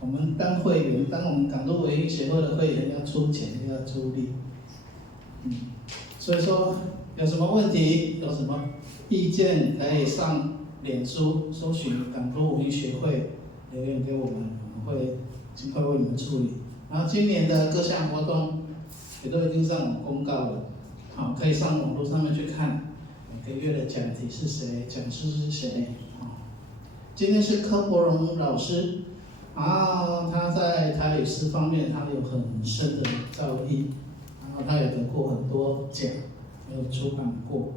我们当会员，当我们港都文艺协会的会员要出钱，要出力，所以说有什么问题，有什么意见，可以上脸书搜寻港都文艺协会留言给我们，我们会尽快为你们处理。然后今年的各项活动也都已经上网公告了，好，可以上网络上面去看每个月的讲题是谁，讲师是谁。今天是柯伯荣老师，他在台语诗方面他有很深的造诣，然后他也得过很多奖，也有出版过，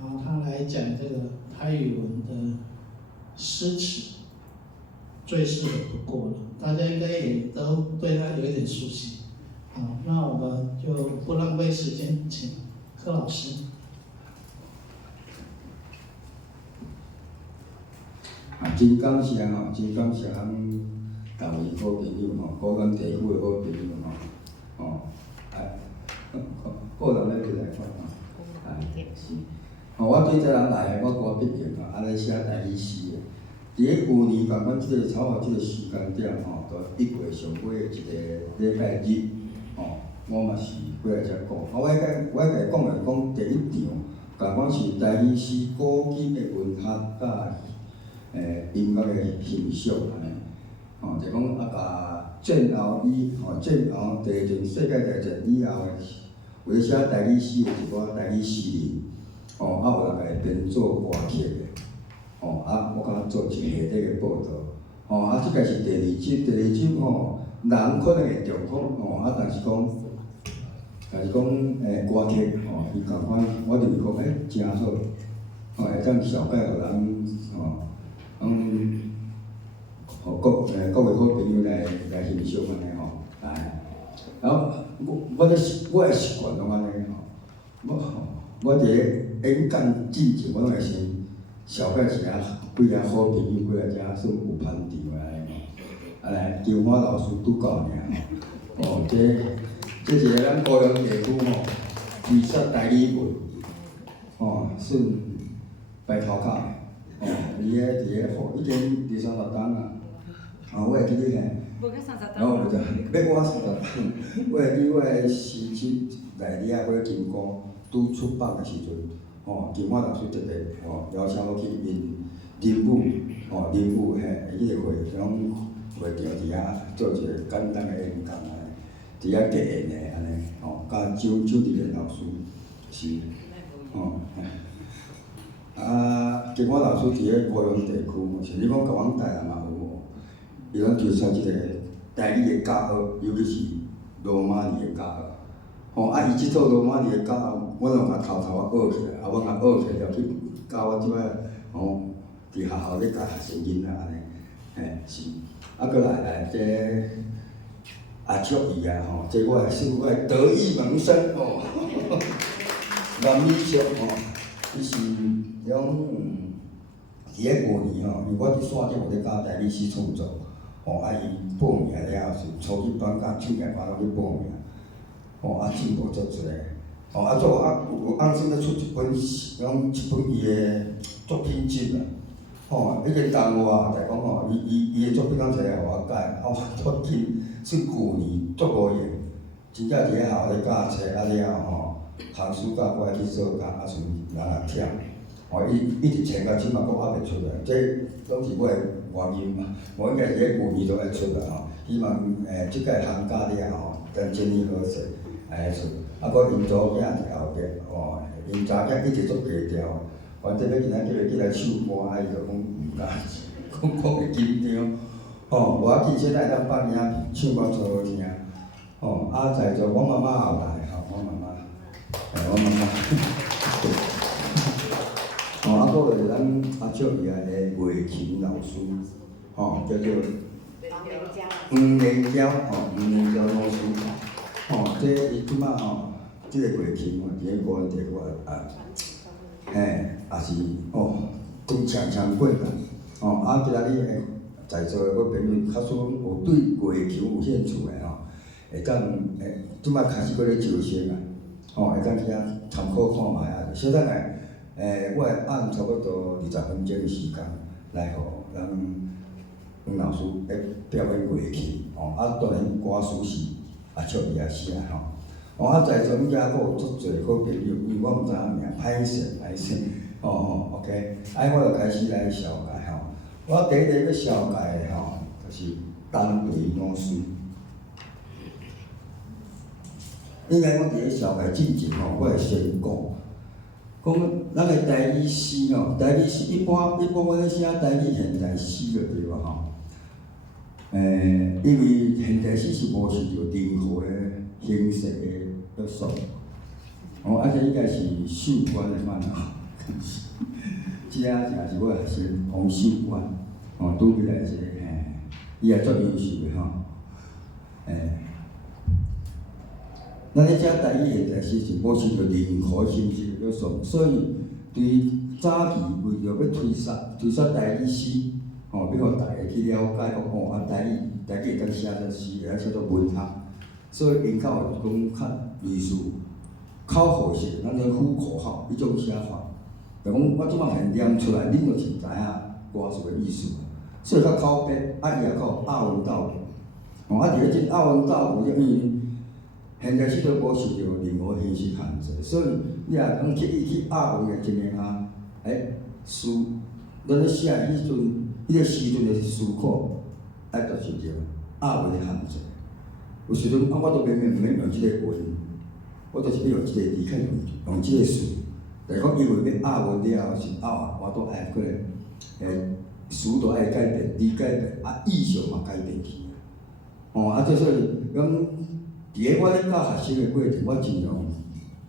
然后他来讲这个台语文的诗词，最适合不过了，大家应该也都对他有一点熟悉。好，那我们就不浪费时间，请柯老师。真感谢吼，真感谢咱各位好朋友吼，高咱地区的好朋友吼，个人咧来看吼，是，我对这人来，我高毕业嘛，安尼写台语诗的。伫咧旧年共阮即个草校即个时间点吼，到1月上尾的一个礼拜日，我嘛是过来遮讲。我甲伊讲的讲第一场，共阮是台语诗古今的文学甲音乐的欣赏安尼，就讲甲战后第二次世界大战以后的，为写台语诗的一寡台语诗人，有人来编做歌曲的，我甲做一个下底的报道，即个是第二集人可能会重复，但是讲歌曲，伊共款，我认为讲真好，会当绍介互人，互各位好朋友来欣赏安尼来。然后我的习惯拢安尼我伫咧演讲之前，我拢会先绍介几个好朋友过来遮算有攀场安尼金华老师拄到尔，这是咱高雄地区自说台语文，算白头壳。伫咧已经2、30档啊，我会记得咧。无去30档。要我30档，我会记我的诗集内底我金歌拄出版的时阵，金华老师特别邀请我去因任务迄个会场伫遐做一个简单的演讲伫遐结缘的安尼，甲周立莲老师是，金华老师伫咧高雄地区，甚至讲甲阮台南嘛有，伊拢推出即个台语的教学，尤其是罗马尼的教学。伊即套罗马尼的教学，我拢甲偷学起来，我甲学起来了去教我即摆伫学校咧教学生囡仔安尼，是。过来这阿卓伊这我的得意门生蓝米卓伊是种伫咧5年因为我伫线顶有咧教台语诗创作，伊报名了是初级班甲手艺班拢去报名，进步足侪，有暗算要出一本伊的作品集啦，已经耽误啊，但讲伊的作品刚才来互我改，作品是旧年足无用，真正伫咧学校咧教册了后行暑假过来去做工，剩人忝。一直签到即嘛，佫还袂出来，这拢是我的原因嘛。我应该是咧旧年都会出来希望即届寒假了等今年好势会出。佫因查囝伫后壁因查囝一直做低调，反正要今仔叫来唱歌，伊就讲毋敢，讲会紧张。无要紧，现在咱放影片，唱歌最好听。在座我妈妈后来我妈妈。佫就是咱阿卓伊个魏琴老师，叫做黄连娇老师，这伊即摆即个魏琴伫咧高雄地区也是真强过人，今仔日在座的我朋友，较算有对魏琴有兴趣的会当即摆开始佫咧招生会当去参考看卖小等下。我会按差不多20分钟的时间来互咱黄老师咧表演过去，啊当然歌词是也照伊啊写吼，在座遮阁有足侪好朋友，因为我毋知影名，歹势，OK， 我就开始来紹介吼，我第一個要紹介的吼，就是東北老師。應該我伫咧紹介之前吼，我會先講咱個台語詩吼，台語詩一般我咧寫台語現代詩就對吧吼。因為現代詩是無受到任何的形式的約束，這應該是秀官的漫畫，這正是我的學生黃秀官，拄起來是伊也足優秀的吼，咱咧寫台語現代詩是無受到任何形式的約束，所以對早期為着要推廣台語詩。要互大家去了解講，台語會當寫作詩，會當寫作文學，所以因口就講較類似口號式，咱叫虎口號迄種寫法。就講我即擺现念出來，恁就是知影歌詞的意思。所以較口白，伊也較押韻到。伫咧即押韻到，因為現代詩都無受到任何形式限制，所以你也講去押韻的一面詞，咱咧寫迄陣。迄個時陣的思考，愛著受着押韻的限制。有時陣我都明毋免用即個韻，我就是要用即個字，較用即個詞。但講因為要押韻了後是我都愛過詞都愛改變，字改變，意象嘛改變去。即所以講，伫個我咧教學生的過程，我盡量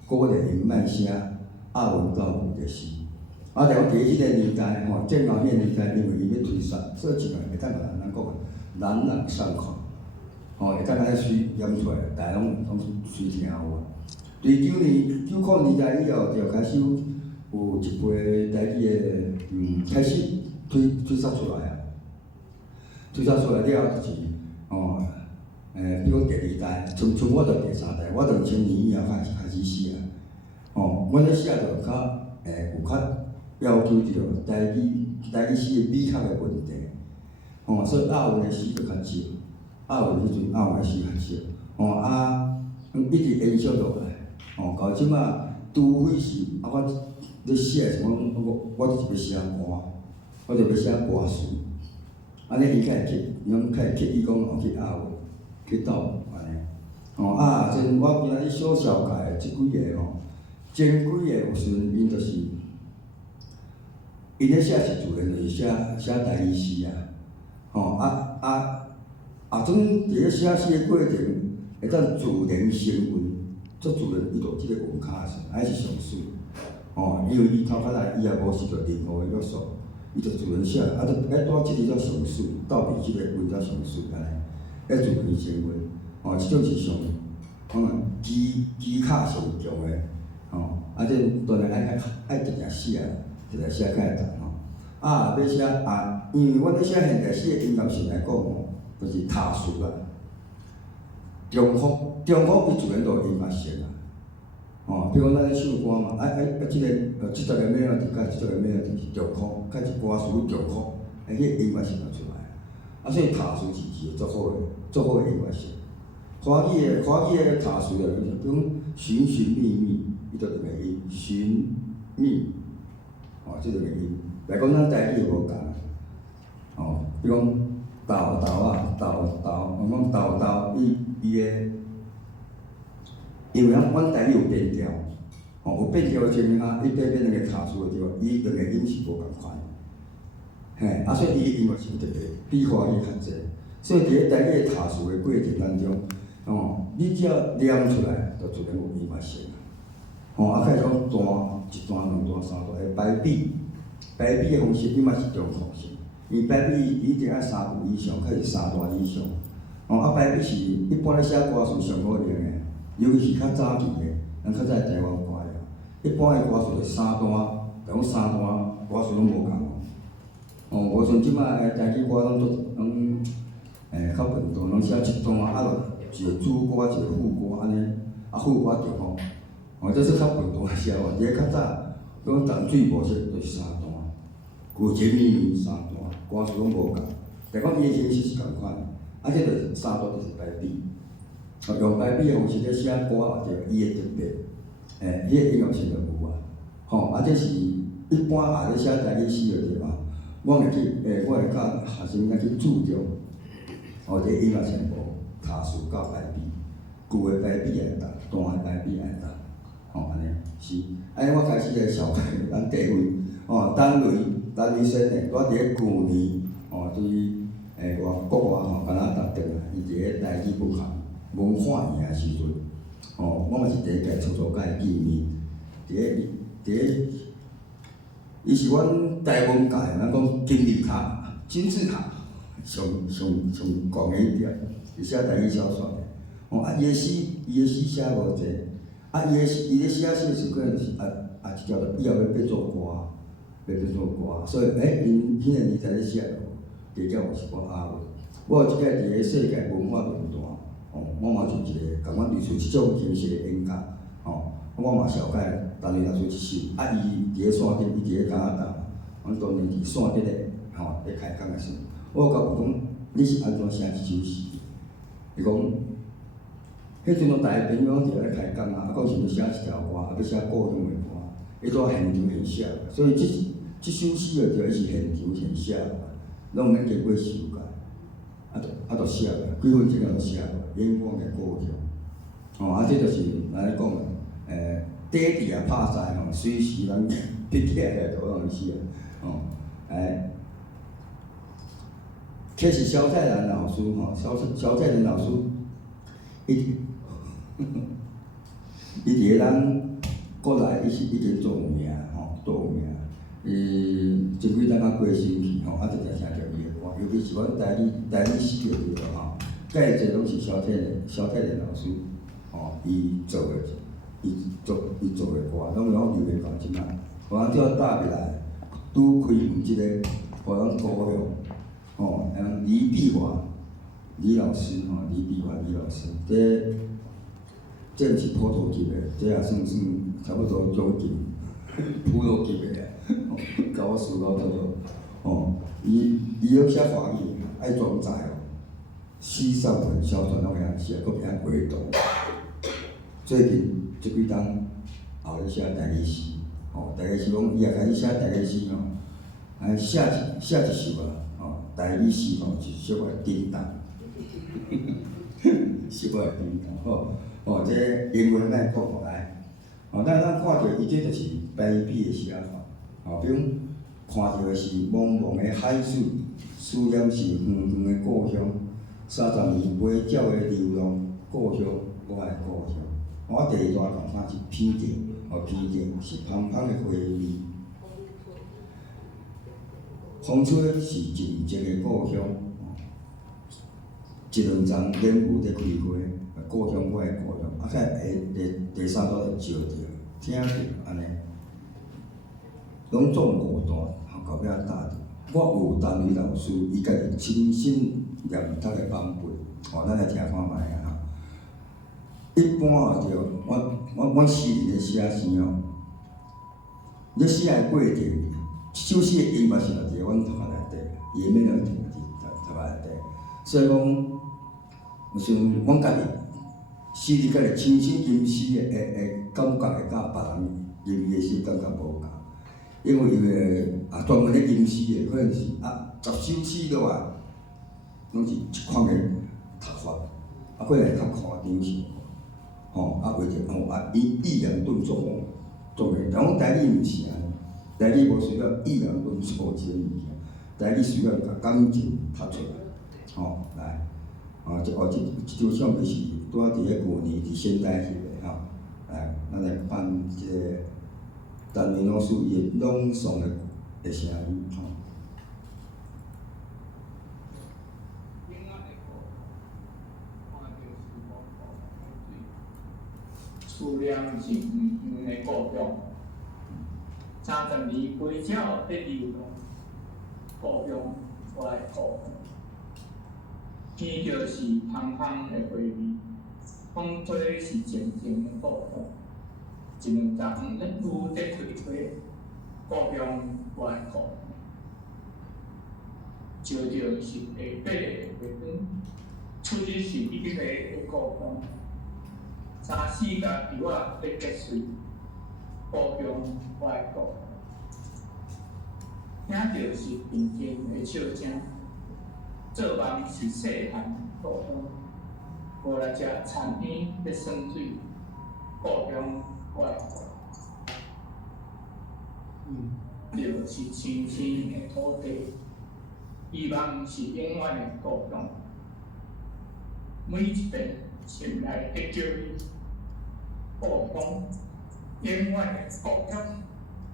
鼓勵因莫寫押韻到位的詩。但我伫迄個年代戰後迄個年代，因為伊要推廣，所以盡量會當甲咱講朗朗上口，會當安尼隨演出來，大家攏隨聽有。對99年代以後，就開始有一批台語的開始推索出來啊，推索出來了就是比如第二代，像我就第三代，我2000年以後開始寫，阮咧寫就較有較。要求着台語詩的美學的問題，所以押韻的詩就較少，押韻迄陣押韻的詩較少，一直延續落來，到即馬除非是我咧寫時，我就是要寫歌，我就要寫歌詞，安尼伊較會刻，較會刻意講去押韻，去鬥安尼，像我今仔日所紹介的即幾個前幾個有時陣因就是。因咧寫是自然就是寫台語詩種伫咧寫詩的過程，會當自然成文，足自然伊就即個文卡是，是上水。因為伊頭殼來，伊也無受到任何的約束，伊就自然寫，就帶即個才上水，到底即個文才上水安尼，自然成文。即種是上可能基卡上強的，即當然愛直直寫。就來寫較會重要寫因為阮咧寫現代詩的音樂性來講就是他詞啦。中國伊自然就有音樂性啦。比如講咱咧唱歌嘛，即個melody甲即個melody是中國，甲是歌詞中國，迄個音樂性就出來。所以他詞是具有足好的音樂性。華語的他詞就比如尋尋覓覓，伊就一個音尋覓。即個音，來講咱台語無共，比如講豆講豆，伊個，因為阮台語有變調，有變調前面伊變兩個卡詞的地方，伊兩個音是無共款，所以伊個音樂性特別比華語較濟，所以伫咧台語的卡詞的過程當中，你只要念出來，就自然有音樂性。開始講段、一段、兩段、三段，排比的方式，伊嘛是中國式，因為排比伊一定愛3句以上，較是3段以上。排比是一般咧寫歌詞上好用的，尤其是較早期的，咱較早台灣歌了，一般的歌詞就3段，就講3段歌詞攏無共。無像即擺的台語歌攏較笨重，攏寫一段就一個主歌，一個副歌安尼，副歌就好。這是較笨重的寫法，而且較早，講淡水模式就是3段，古前面3段，歌詞攏無共。但讲伊的形式是共款，啊，这就是三度就是排比，用排比的方式咧写歌也着伊的特别，迄个音乐性就有啊，啊，这是一般也咧写台语诗就对嘛，我会去，我会教学生去注重，这音乐性步、卡数甲排比，句的排比会重，段的排比会重，安尼是，我开始咧小开咱地位，单位先诶，拄伫咧旧年，对国外敢若达顿啊，伊伫咧台语不学文化营诶时阵，我嘛是第一届初甲伊见面，伫咧，伊是阮台文界咱讲金字塔上高的一点，是写台语小说诶，伊诶诗写无济，伊咧写诗时可能就是一条以后要变做歌。所以因迄个年代咧写加减有一寡押韵。我有一届伫咧世界文化论坛，我嘛是一个共阮类似即种形式的演讲，我嘛是后摆单位拿出一首，伊伫咧线顶，伊伫咧加拿大，阮当年伫线顶咧，咧开讲的时候，我甲伊讲，你是安怎写一首诗？伊讲，迄阵台朋友伫咧开讲啊，讲是要写一条歌，要写故乡的歌，伊都现场现写，所以即首诗就伊是现场现写，拢毋免经过修改，就写了，几分钟就写了，演讲的故乡，这就是咱咧讲的，爹地也拍在随时咱逼起来就有意思这是萧泰然老师萧泰然老师，伊伫咧咱国内已经做有名都有名。前几日过身去就常常听着伊的歌，尤其是阮台语诗就对了介济拢是萧泰然老师伊做的歌，拢留咧到即摆，互咱叫搭起来，拄开门即个，互咱高雄李碧华李老师李老师，这毋是普通级的，这也算差不多中级。普罗级的甲我思考叫做，伊晓写华语，爱装载诗上文小传拢会晓写，佫会晓回读。最近即几冬也咧写台语诗，台语诗讲伊也开始写台语诗写一首台语诗是小可叮当，小可叮当这英文咱讲过来。咱看到伊这就是排比的写法，比如看到的是茫茫的海水，思念是远远的故乡，30年袂鸟的流浪故乡，我的故乡。我第二段共款是偏见是芳芳的回味，风吹是静寂的故乡，一两丛莲雾在开花。故乡，我的故乡，再第三段就照着、听着安尼，拢总5段，后壁搭着。我有单位老师，伊家己亲身念读的版本，咱来听看卖一般着，我诗人咧写诗咧写的过程，即首诗的音乐是伫阮头壳内底，伊的melody伫头壳内底，所以讲，有时阮家己。诗人家己亲身吟诗的感觉会甲别人吟的诗感觉无共，因为伊个专门咧吟诗的，可能是10首诗落来，拢是一款的读法，可能会较夸张些，或者抑扬顿挫，做袂。但阮台语毋是安尼，台语无需要抑扬顿挫即个物件，台语需要甲感情读出来，来。即张相片是拄仔伫咧旧年伫仙台翕的来，咱来办即个陈明老师伊朗诵的声音思念是远远的故乡，30年袂鸟在流浪，故乡我的故乡。听着是芳芳的回味，风吹是静静的故乡，一两丛莲雾在开花，故乡我的故乡。招着是下8个月份，出日是1个月的故宫，3、4家球仔要结穗，故宫外国，听着是平静的笑声，做梦是细汉故乡，无来食田边的酸水，故乡外国。就是青青的土地，希望是永远的故乡。每一遍心内的叫你，故乡，永远的故乡。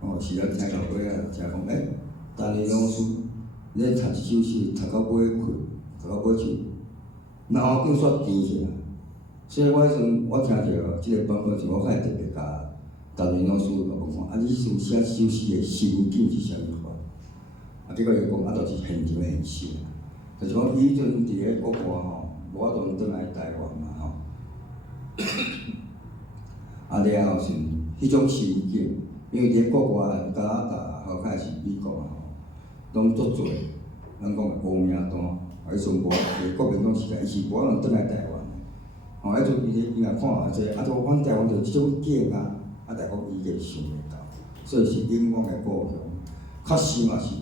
哦，是啊，听到尾啊，才讲陈立老师，你读一首诗，读到尾困，读到尾就脑筋煞甜起来。所以我迄阵我听着即个版本时，我较会特别甲陈立老师甲问看，你迄阵写这首诗的心境是啥物款？结果伊讲，就是现场的现实，就是讲伊迄阵伫咧国外吼，无法度转来台湾嘛吼。了后是迄种心境，因为伫咧国外，加拿大或者是美国吼，拢足侪，咱讲乌名单，迄阵无国民党时代，伊是无可能转来台湾的。吼，迄阵伊若看偌济，都阮台湾就即种景啊，大概伊会想袂到，所以是永远的故乡。确实嘛是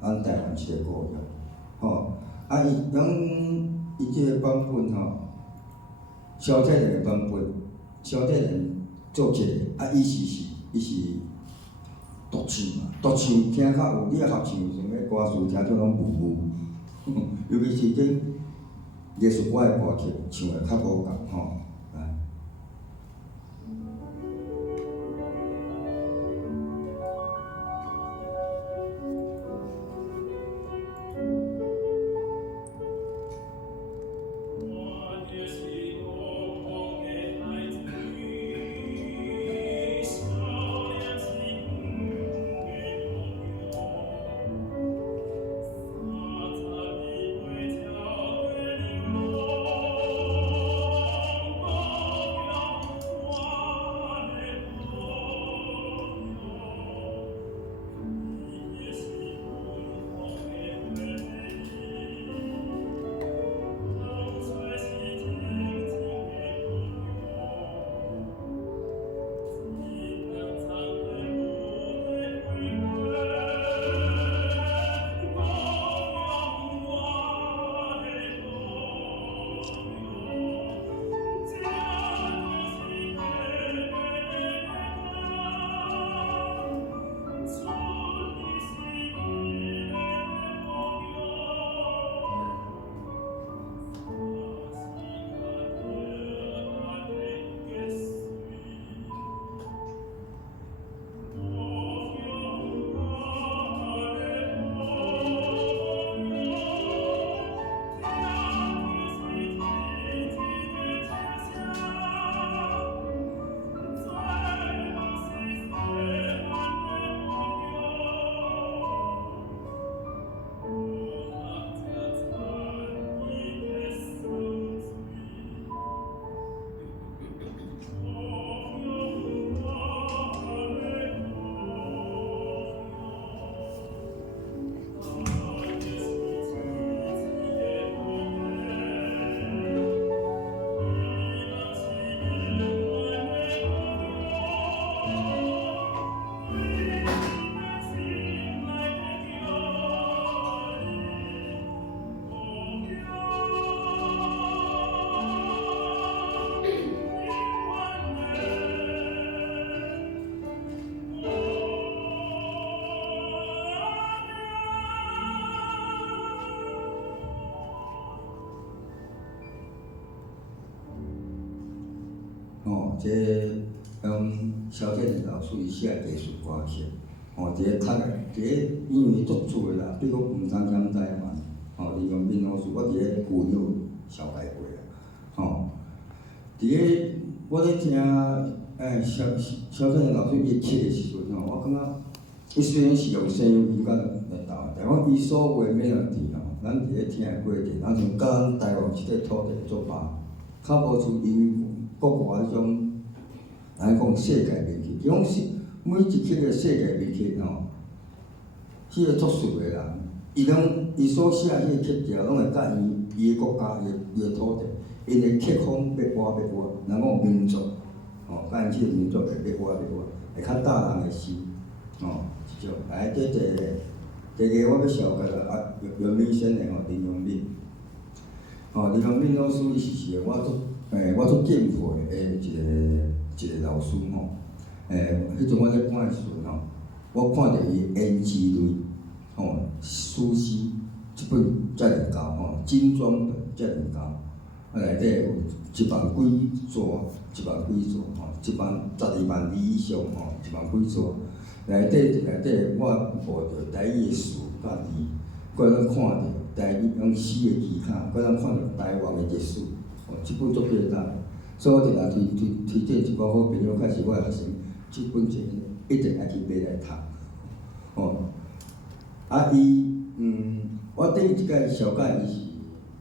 咱台湾一个故乡。吼，伊即个版本吼，萧泰人的版本，萧泰人做这个，伊是独唱嘛，独唱听较有，你啊合唱时阵，迄歌词听着拢雾雾，尤其是这艺术外的歌曲唱的较无共吼。即个萧泰人老师伊写艺术歌曲，即个读个，因为足趣个啦，比如讲毋通嫌台湾，利用闽老师，我伫个旧友小解过啦，伫个我咧听萧泰人老师伊刻个时阵我感觉伊虽然是用西洋音乐来导，但我伊所有个 melody 咱伫咧听个过程，像甲咱台湾即个土地作罢，较无像因国外迄种。咱讲世界名曲，即种每一曲个世界名曲迄个作词个人，伊拢伊所写迄个刻条，拢会甲伊个国家、伊个土地，因个刻风要挖，人讲民族，甲因即个民族会要挖，会较大人的诗，即种。第二我要绍介啦，杨明先的林荣敏，林荣敏老师伊是我做敬佩的一个老师迄阵我咧看的时阵我看到伊《胭脂泪》诗诗即本遮尔厚精装本遮尔厚，内底有1万几纸，1万几纸12万字以上1万几纸。内底我无着台语的词甲字，搁咱看到台语用诗的技巧，搁咱看到台湾的历史，即本足简单。所以我定推荐一个好朋友，开始我的学生，即本册一定爱去买来读。我顶一届小解伊是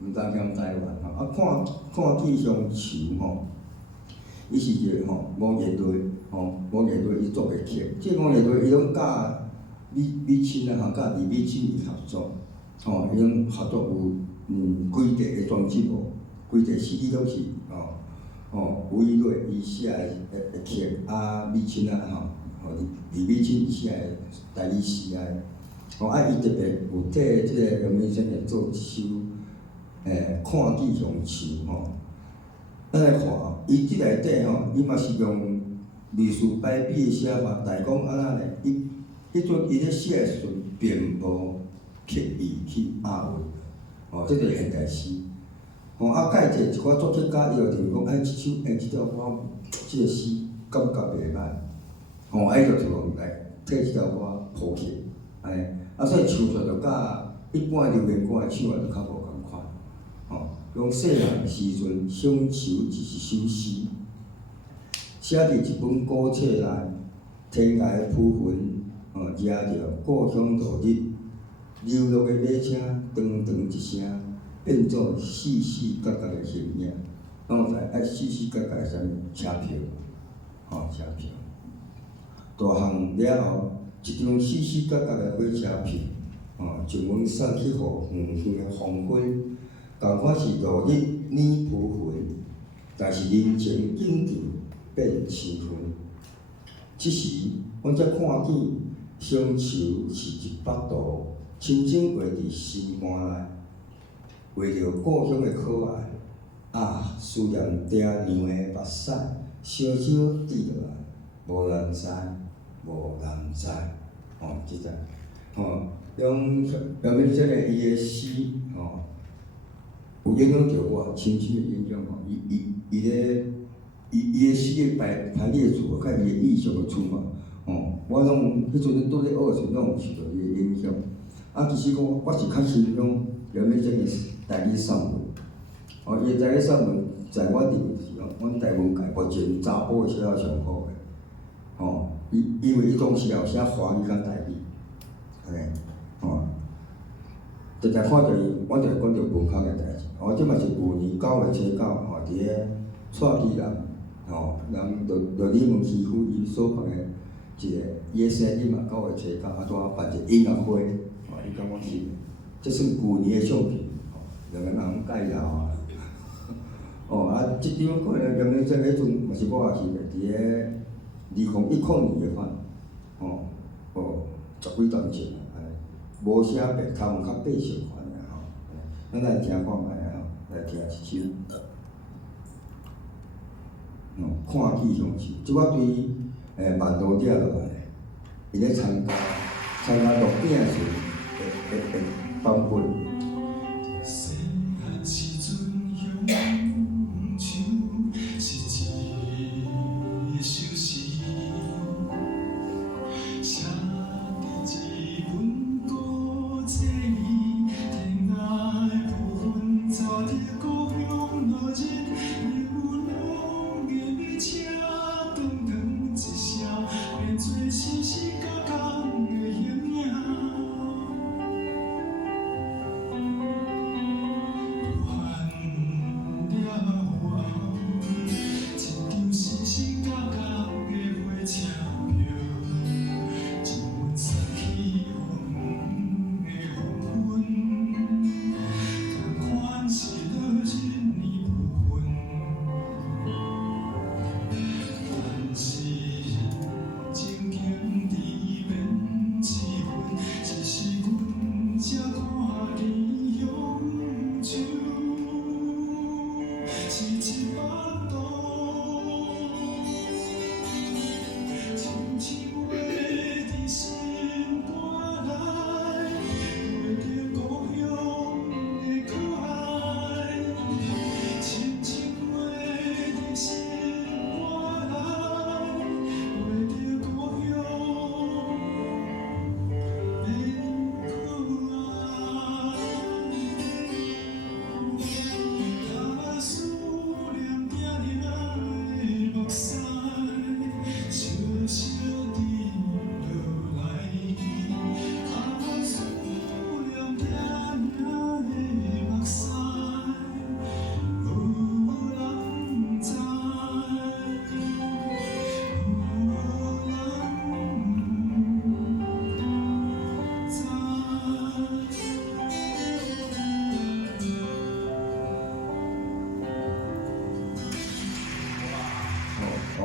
毋知嫌台湾看气象球伊是一个吴业瑞吴业瑞伊做个曲，即吴业瑞伊拢甲美清甲李美清伊合作，伊拢合作有规地个装置无，规地 CD 拢是吴业瑞伊写的曲，美清李美清伊写的台语诗伊特别有替即个杨明先生做一首看气象球咱来看伊即内底伊嘛是用历史摆比的写法，但是讲安怎呢？迄阵伊咧写的时阵，并无刻意去押韵，即个现代诗。介者一寡作曲家伊就认为讲，即条歌，即个诗感觉袂歹，伊就就来替即条歌谱起，所以唱出来就甲一般流行歌的唱法就较无共款，用细汉的时阵享受一首诗，写伫一本古册内，天涯浮云，惹着故乡落日，流落的马车，长长一声，变作四四角角的形影，咱知爱四四角角的啥物车票，车票。大汉了后，一张四四角角的火车票，上门送去互远远的黄昏，共款是落日染浮云，但是人情竟然变青春。即时，阮才看见乡愁是一幅图，深深画伫心肝内。为着故乡的可爱，思念爹娘的目屎，小小滴落来，无人知，无人知。即个，杨明先生伊的诗，有影响着我，深深的影响伊的诗的排列组合，甲伊的意象的出发，我拢迄阵拄咧学的时阵，拢有受到伊的影响。其实我是较欣赏杨明先生的台语散文，伊的台语散文在我认为是阮台湾界目前查甫的写了上好个，因为伊总是有写华语甲台语，常常看到伊，我就会讲到文学的代志。即嘛是旧年9月初9，伫咧蔡基南，人就你问欺负伊所办的一个伊的生日嘛，9月初9，怎办一个音乐会，伊甲我去，这算旧年的相片，两个人介绍即张可能杨明先迄阵嘛是我也去的，伫咧2010年的款，10几段前无写白，头毛较白色款咱来听看卖来听一首。看气象球，即我对万多点落来，伊咧参加录影的时会版本。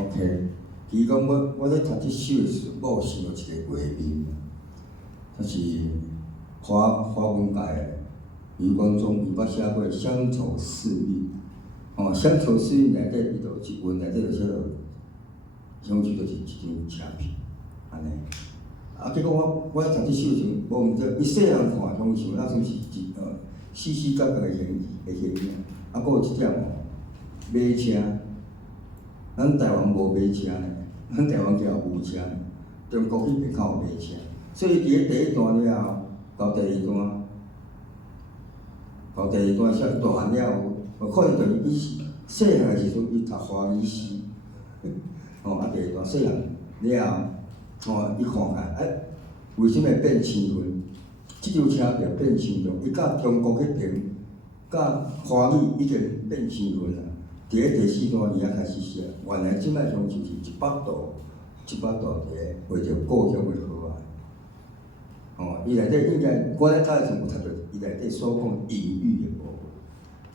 OK，伊讲我咧读即首的时候，我有想到一个画面，就是华文界的余光中，伊捌写过《乡愁四韵》。哦，《乡愁四韵》内底伊就一文内底就写到，乡愁就是一张车票，安尼。啊，结果我咧读即首时，无毋知伊细汉看乡愁，那算是死死角角的形象。啊，佫有一点哦，马车，咱台湾无马车呢，咱台湾叫牛车呢，中国迄边较有马车，所以伫咧第一段了后，到第二段写大汉了后，可能就是伊细汉的时阵伊读华语诗，哦，啊第二段细汉了后，哦，伊看起为什么会变青云？即张车票变青云，伊甲中国迄边。甲华语已经变成云啦。伫咧第四段伊也开始写，原来即摆乡愁是100度伫咧为着故乡的好啊。哦，伊内底应该我咧早时阵有读到伊内底所讲隐喻的部分。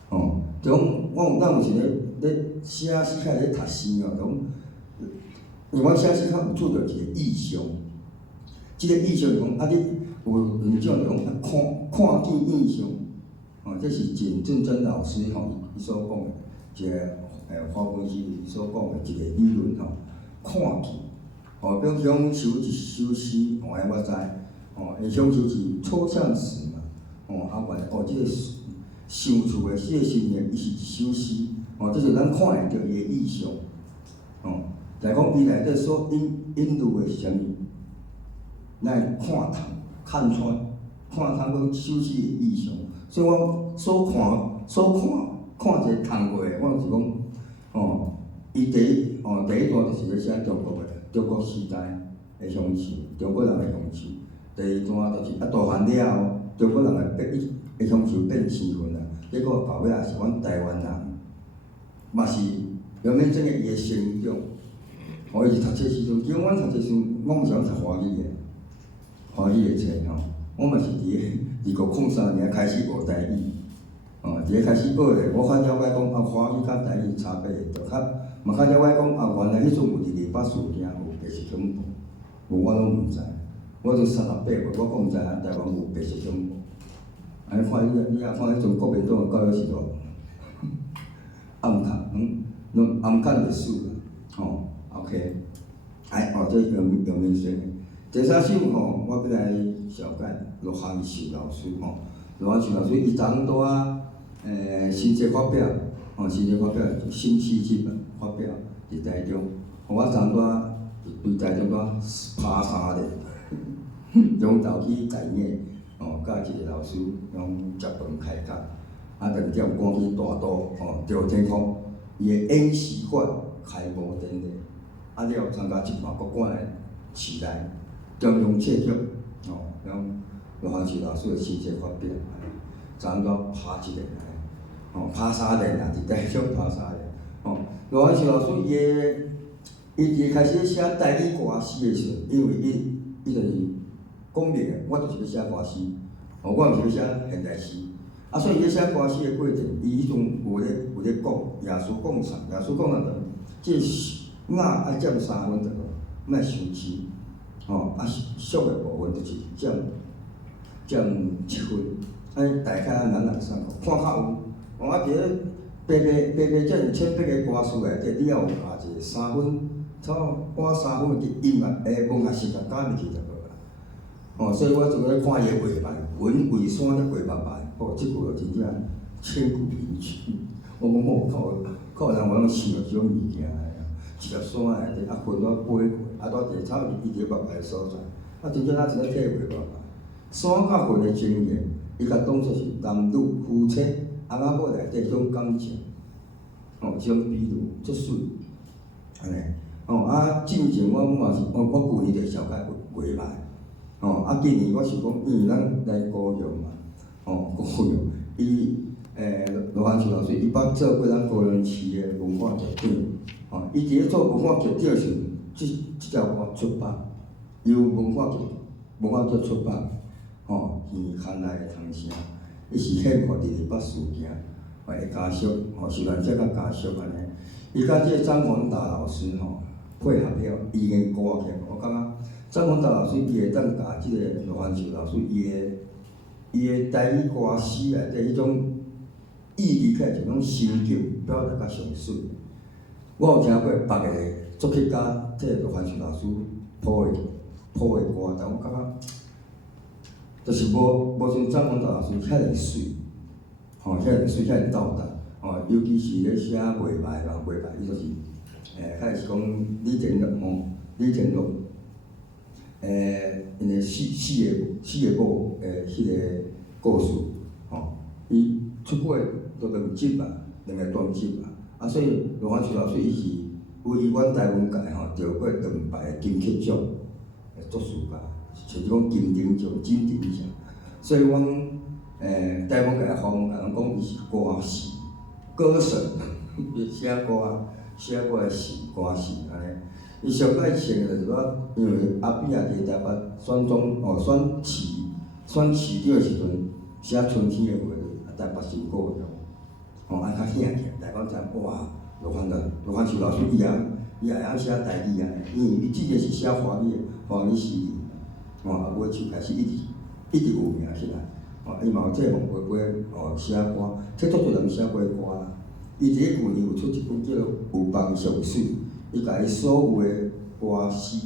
哦，就讲咱有时咧写诗较咧读诗哦，因为阮写诗较有做着一个意象。即个意象是讲你有两种就讲看见意象。哦，这是简正真老师吼，伊所讲的一个华文诗伊所讲的一个理论吼，看见，哦，比如乡愁一首诗，哦，我知，哦，乡愁是抽象词嘛，哦，啊，原来哦，这个想厝的这个心念，伊是一首诗，哦，这是咱看会到伊的意象，哦，来讲伊内底所引入的是啥物？咱看穿阮首诗的意象。所以我所看一个空话，我是讲，哦，伊第一段就是咧写中国时代的乡愁，中国人的乡愁。第二段就是大汉了后，中国人的乡愁变青云啦。结果后尾也是阮台湾人，嘛是表面整个伊的成长。哦，伊是读册时阵，其实阮读册时阵，我毋是讲读华语的册吼，我嘛是伫咧。1903年开始学台语，哦，伫咧开始学咧，我较了解讲华语甲台语差别会大，嘛较了解讲原来迄阵有200事件有白色恐怖，无我拢毋知，我都36岁，我讲毋知台湾有白色恐怖，安尼看你也看迄阵国民党的教育时代，暗砍历史啦，吼 ，OK， 这杨明生。第三首吼，我要来绍介罗汉秀老师吼。罗汉秀老师伊昨昏新节发表，新节发表新诗集发表伫台中，我昨昏对台中爬山咧，中昼去台艺，甲一个老师用食饭开讲，2点赶去大都，朝天空伊的演习馆开幕典礼，了参加一半国馆的时代。中央册局，让罗汉秀老师的新节发表，昨昏爬一个，爬3年啦，伫台中爬3年。罗汉秀老师伊开始写台语歌诗的时阵，因为伊就是讲明的，我就是要写歌诗，我毋是要写现代诗。所以伊咧写歌诗的过程，伊迄阵有咧讲耶稣讲啥？耶稣讲啥着？即雅爱占3分着，莫伤轻。俗的部分就是占1分，大概咱人算看较有。伫咧白遮尔千百个歌词内底，你也有加一个3分，我3分的音乐文学性加入去就好啦。所以我就咧看伊的画牌，文为山咧画白白，即句就真正千古名句。我讲靠人我拢想到即种物件。一粒山内底分我飞过，到地草伊伫白白所在，真正一个体会白白。山甲云的情缘，伊甲当作是男女夫妻翁仔某内底迄种感情，即种比喻足水，安尼。进前我嘛是，我旧年就小解画牌，今年我是讲，因为咱来高雄嘛，高雄，伊罗汉秀老师伊捌做过咱高雄市的文化局长，伊伫咧做文化局长时，即条歌出版，由文化局出版，耳牵来的童声，伊是献互200事件，会加速，受难者较加速安尼。伊甲即个张宏达老师配合了，伊个歌曲，我感觉张宏达老师伊会当甲即个罗汉树老师伊个台语歌词内底迄种意义起来就种深究，表达较上水。我有听过别个作曲家，即个罗汉树老师谱的歌，但我感觉就是无像张宏达老师遐尼水，遐尼水，遐尼斗胆，尤其是咧写袂歹，伊就是较是讲李天禄因个四个某迄个故事，伊出过都2集啊，2个专辑啊，所以罗汉树老师伊是为阮台湾界得过2摆金曲奖作词家，像是讲金钟奖、金钟奖，所以阮台湾界方人讲伊是歌神，写歌的是歌神安尼。伊上爱穿的就是说，因为阿扁伫台北选市长的时阵，写春天的话，台北新歌的，安较兴起，大家知哇，罗汉树老师伊也会晓写台语啊，因为伊之前是写华语诗，尾就开始一直有名起来，伊嘛有这方面写歌，这足多人写过歌啦。伊伫咧去年有出一本叫做《有梦上水》，伊甲伊所有的歌词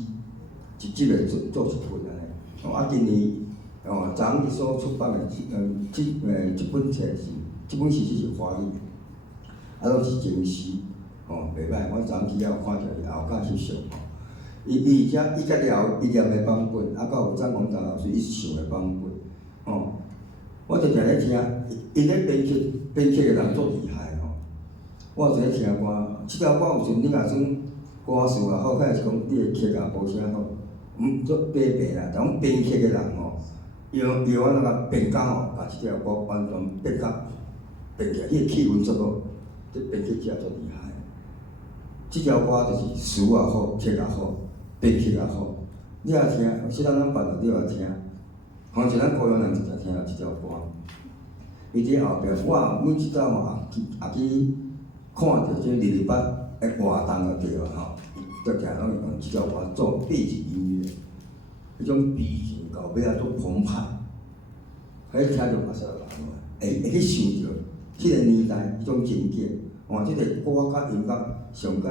一集的做一份安尼。今年昨昏伊所出版的这本册是，这本诗是华语，拢是情诗，袂歹。我昨昏去有看着伊后架翕相，伊甲伊念的版本，甲有张宏达老师伊唱的版本，我就定咧听，因咧编曲的人足厉害。我有一个听歌，即条歌有时你若算歌词也好，还是讲你的曲也无啥好，足白白啦。但讲编曲的人用安怎甲编甲把即条歌完全编起来，迄个气氛足好，这编曲者足厉害。即条歌就是词也好，曲也好，编曲也好，你也听，虽然咱别个你也听，像是咱高雄人就听到即条歌。伊伫后壁，我每一道也去。看到这日北的活动就对了倒起来拢会用即条歌做背景音乐，迄种悲情到尾啊足澎湃，迄听着嘛煞人会去想着迄个年代迄种情景，即个歌甲音乐上界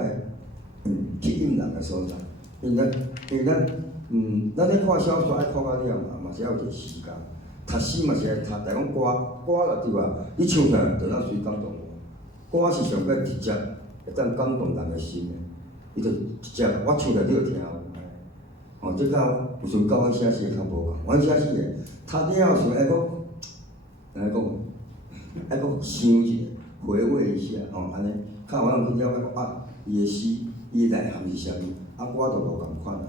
吸引人的所在。因为咱咧看小说爱看到了嘛是要有一个时间，读诗嘛是爱读，但讲歌就对啊，你唱出来就咱随感动。歌是上界直接会当感动人的心的，伊就直接我唱来你就听这甲有时甲阮写诗较无共，阮写诗的读了时爱讲，安尼讲，爱讲想一下，回味一下，安尼，较有人去了解讲伊的诗，伊的内涵是啥物，歌就无共款啦，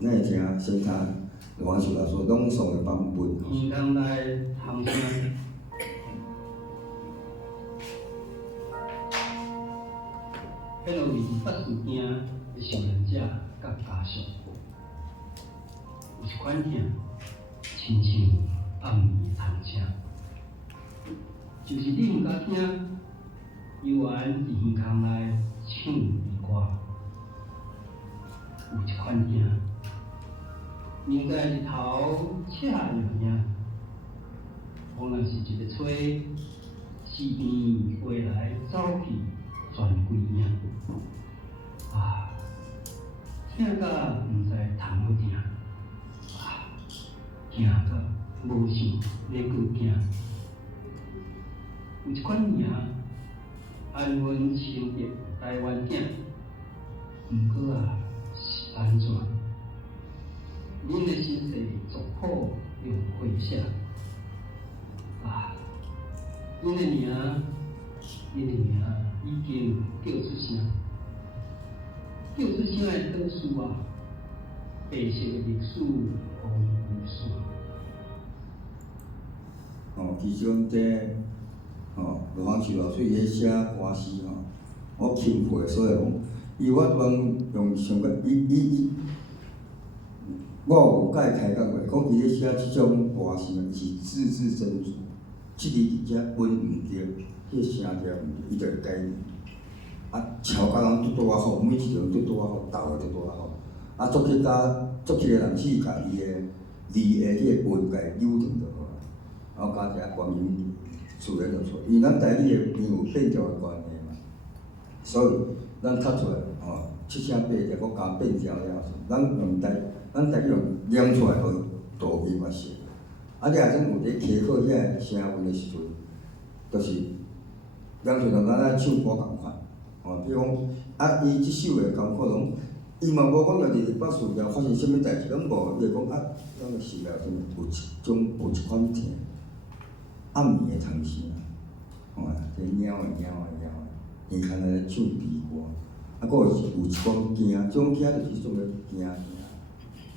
咱会听先听罗汉树老师朗诵的版本。天空内风声，迄落离发事件的受难者甲家属，有一款疼，亲像暗暝的虫声，就是你毋敢听，悠然伫天空内唱的歌，有一款疼。明在日头赤亮亮，风若是一个吹，四边飞来走去，全归影。听甲毋知通好听，听甲无想要搁惊。有一款名，安稳清洁台湾囝，毋过是安怎？恁的身世族谱用血写，恁的名已经叫出声，叫出声的倒数白色的历史互伊无线。其实阮这罗汉树老师伊咧写歌词我钦佩，所以讲，伊我当用上个伊我有甲伊开讲过，讲伊咧写即种歌是字字斟酌，即字伫遮稳毋对，迄声调毋对，伊就会改念。啊，超甲人拄拄啊好，每一种拄拄啊好，斗个拄拄啊好。啊，作曲个人去甲伊个字个迄个韵甲伊扭转就好啊。然后加一个原音自然就出，因为咱台语个音有变调个关系嘛，所以咱读出来吼，7声8调，搁加变调了后，咱台语用念出来，互读音嘛是。啊，你若种有咧刻好遐个声韵的时阵，就是念出来，咱唱歌共款。哦，比如讲，啊，伊即首个甘可能，伊嘛无讲家己伫北树了发生啥物代志，拢无，伊会讲啊，咱个是了，有一款听暗暝个虫声，吼，即鸟个，伊牵来唱悲歌，啊，佫有一种惊，种惊就是种个惊，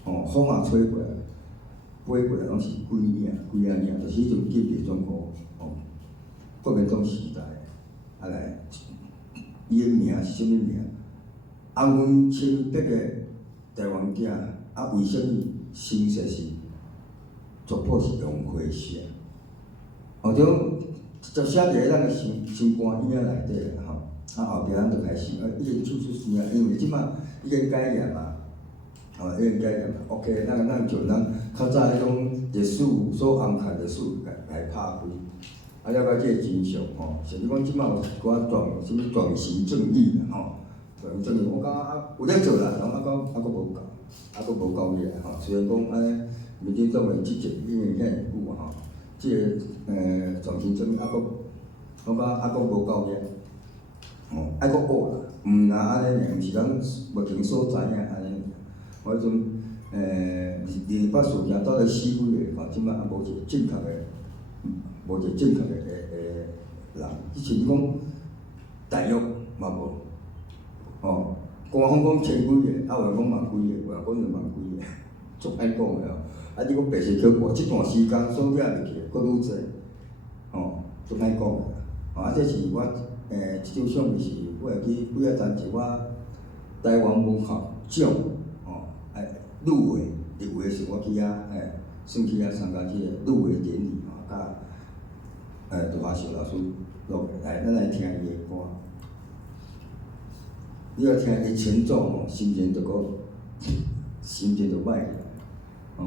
吼，风也吹过来，飞过来拢是鬼影，就是迄种级别种歌，吼，国民党时代，啊来。伊个名是啥物名？啊，阮清北个台湾囝，啊，为虾米姓氏是族谱是用花写？后中就写伫咧咱个新歌影内底啦吼，啊后壁咱就开始已经唱出声啊，因为即摆已经改念啊，吼已经改念啊 ，OK， 咱像咱较早迄种历史所安排历史来拍开。啊，了解即个真相吼，甚至讲即摆有一寡什物转型正义啦吼，转型正义，我感觉啊有咧做啦，拢啊佫无够，啊佫无够力吼。虽然讲安尼民进党的执政已经遐尔久吼，即个转型正义啊佫，我感觉啊佫无够力，吼，爱佫学啦，毋若安尼尔，毋是咱目前所知影安尼尔。我迄阵离北树行倒来4几个吼，即摆啊无一个正确的。无一个正确的人，甚至讲大约嘛无，吼，官方讲千几个，啊有人讲万几个，有人讲2万几个，足歹讲个哦。啊，你讲白色巧过，即段时间所惹入去，佫愈济，吼，足歹讲个。吼，啊，这是我即张相片是我会去几啊层是我台湾文学奖，吼，入围是我去遐算去遐参加即个入围典礼吼，甲。杜华秀老师录来，咱来听伊个歌。你要听伊前奏吼，心情就歹起来，吼。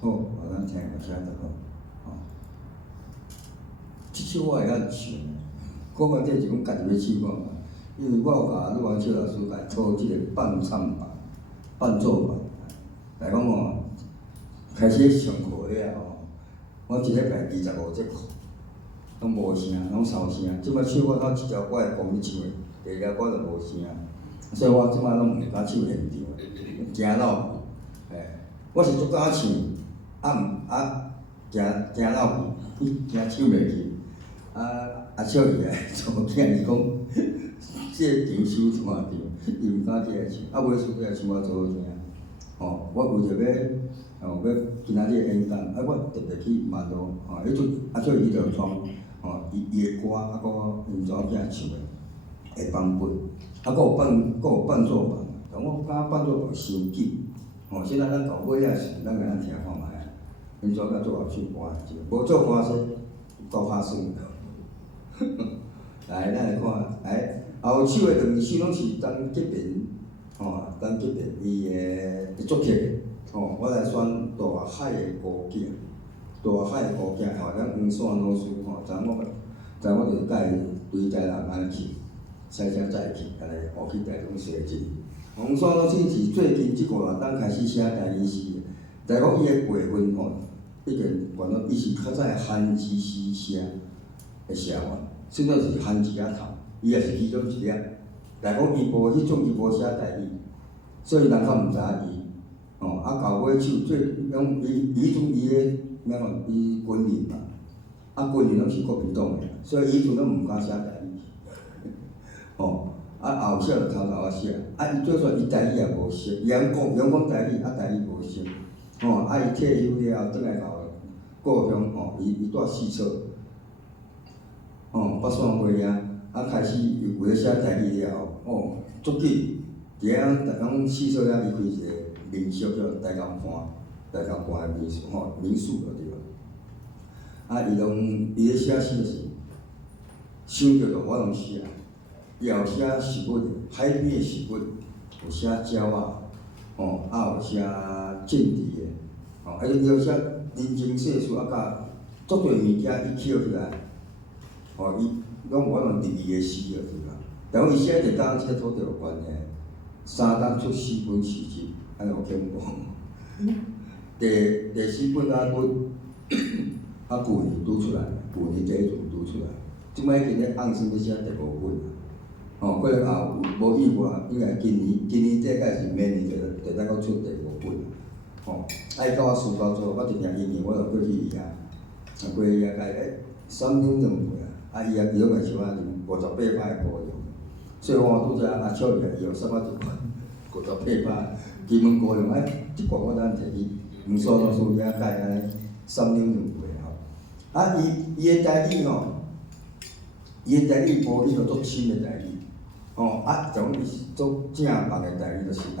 好，咱听我写就好。吼，即首我会晓唱，讲到底是阮家己要唱看嘛，因为我有甲陆王秋老师来抽即个伴唱版、伴奏版，来讲吼，开始上课了吼，我一礼拜25节课，拢无声，拢烧声。即摆唱我头一条我会讲你唱的，第二条我就无声，所以我即摆拢毋敢唱现场，惊老去。我是足敢唱，惊老去，惊唱袂去。阿少爷来做囝伊讲，这场收一半场，伊毋敢起来唱，尾输起来唱我做好听。吼，我为着要今仔日演讲，我特别去万路，迄阵阿少爷伊就创，伊的歌，搁因查某囝唱的版本，搁有伴奏版，但我感伴奏版伤紧。现在咱到尾仔时，咱来咱听看卖，因查某囝做后唱歌，无做歌说够拍算。来，咱来看，后首的两首拢是陈吉平，陈吉平伊的作曲，我来选《大海的孤囝》，《大海的孤囝》咱黄山老师昨我就甲伊对台南安尼去，赛车载去，安尼学去台中写字。黄山老师是最近即5来当开始写台语诗的，但讲伊的辈分已经原来伊是较早汉字诗写的写法。甚至是汉字仔头，伊也是其中一粒。但讲伊无写台语，所以人较毋知伊。到尾手最讲伊种伊个咩讲伊军人嘛，军人拢是国民党的，所以伊阵拢毋敢写台语。后写就偷偷写，伊做煞伊台语也无识，伊讲台语，台语无识。伊退休了后，转来到故乡伊住四草。北山花遐，开始为了写台语了后，足紧，伫遐逐工四草遐伊开一个民宿叫台江畔的民宿民宿就对了。伊咧写诗就是想着我拢写，伊也有写食物，海边的食物，有写鸟啊，有写政治的，伊有写人情世事，甲足侪物件伊捡起来。伊拢我用日语的诗就对啦，然后伊写着甲即个土地有关的，3当出4本诗集，安尼有见过。第4本旧年拄出来，旧年第1阵拄出来，即摆今日按算要写第5本，可能也无意外，应该今年底该是明年就当搁出第5本。伊甲我私交做，我一定因为我就过去伊遐，过去遐甲伊3点2岁伊也伊拢会收啊58块的高用，所以我拄则阿少爷伊有3啊1块58块，基本高用即罐我当摕去黄山老师遐教安尼3点2岁伊的台语伊的台语无迄个足深的台语，像伊是足正棒的台语，就是咱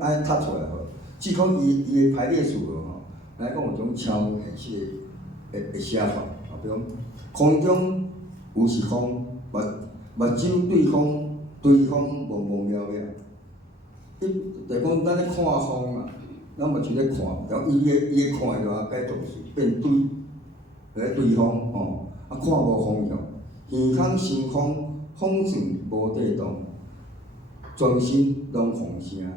爱读出来吼，只讲伊的排列组合来讲有种超现实的写法，比如空中。有是风，目睭对风茫茫渺渺。就讲咱咧看风啊，咱嘛是咧看，然后伊的看就改动词变对风看无方向，耳孔心空，风转无地动，全身拢风声。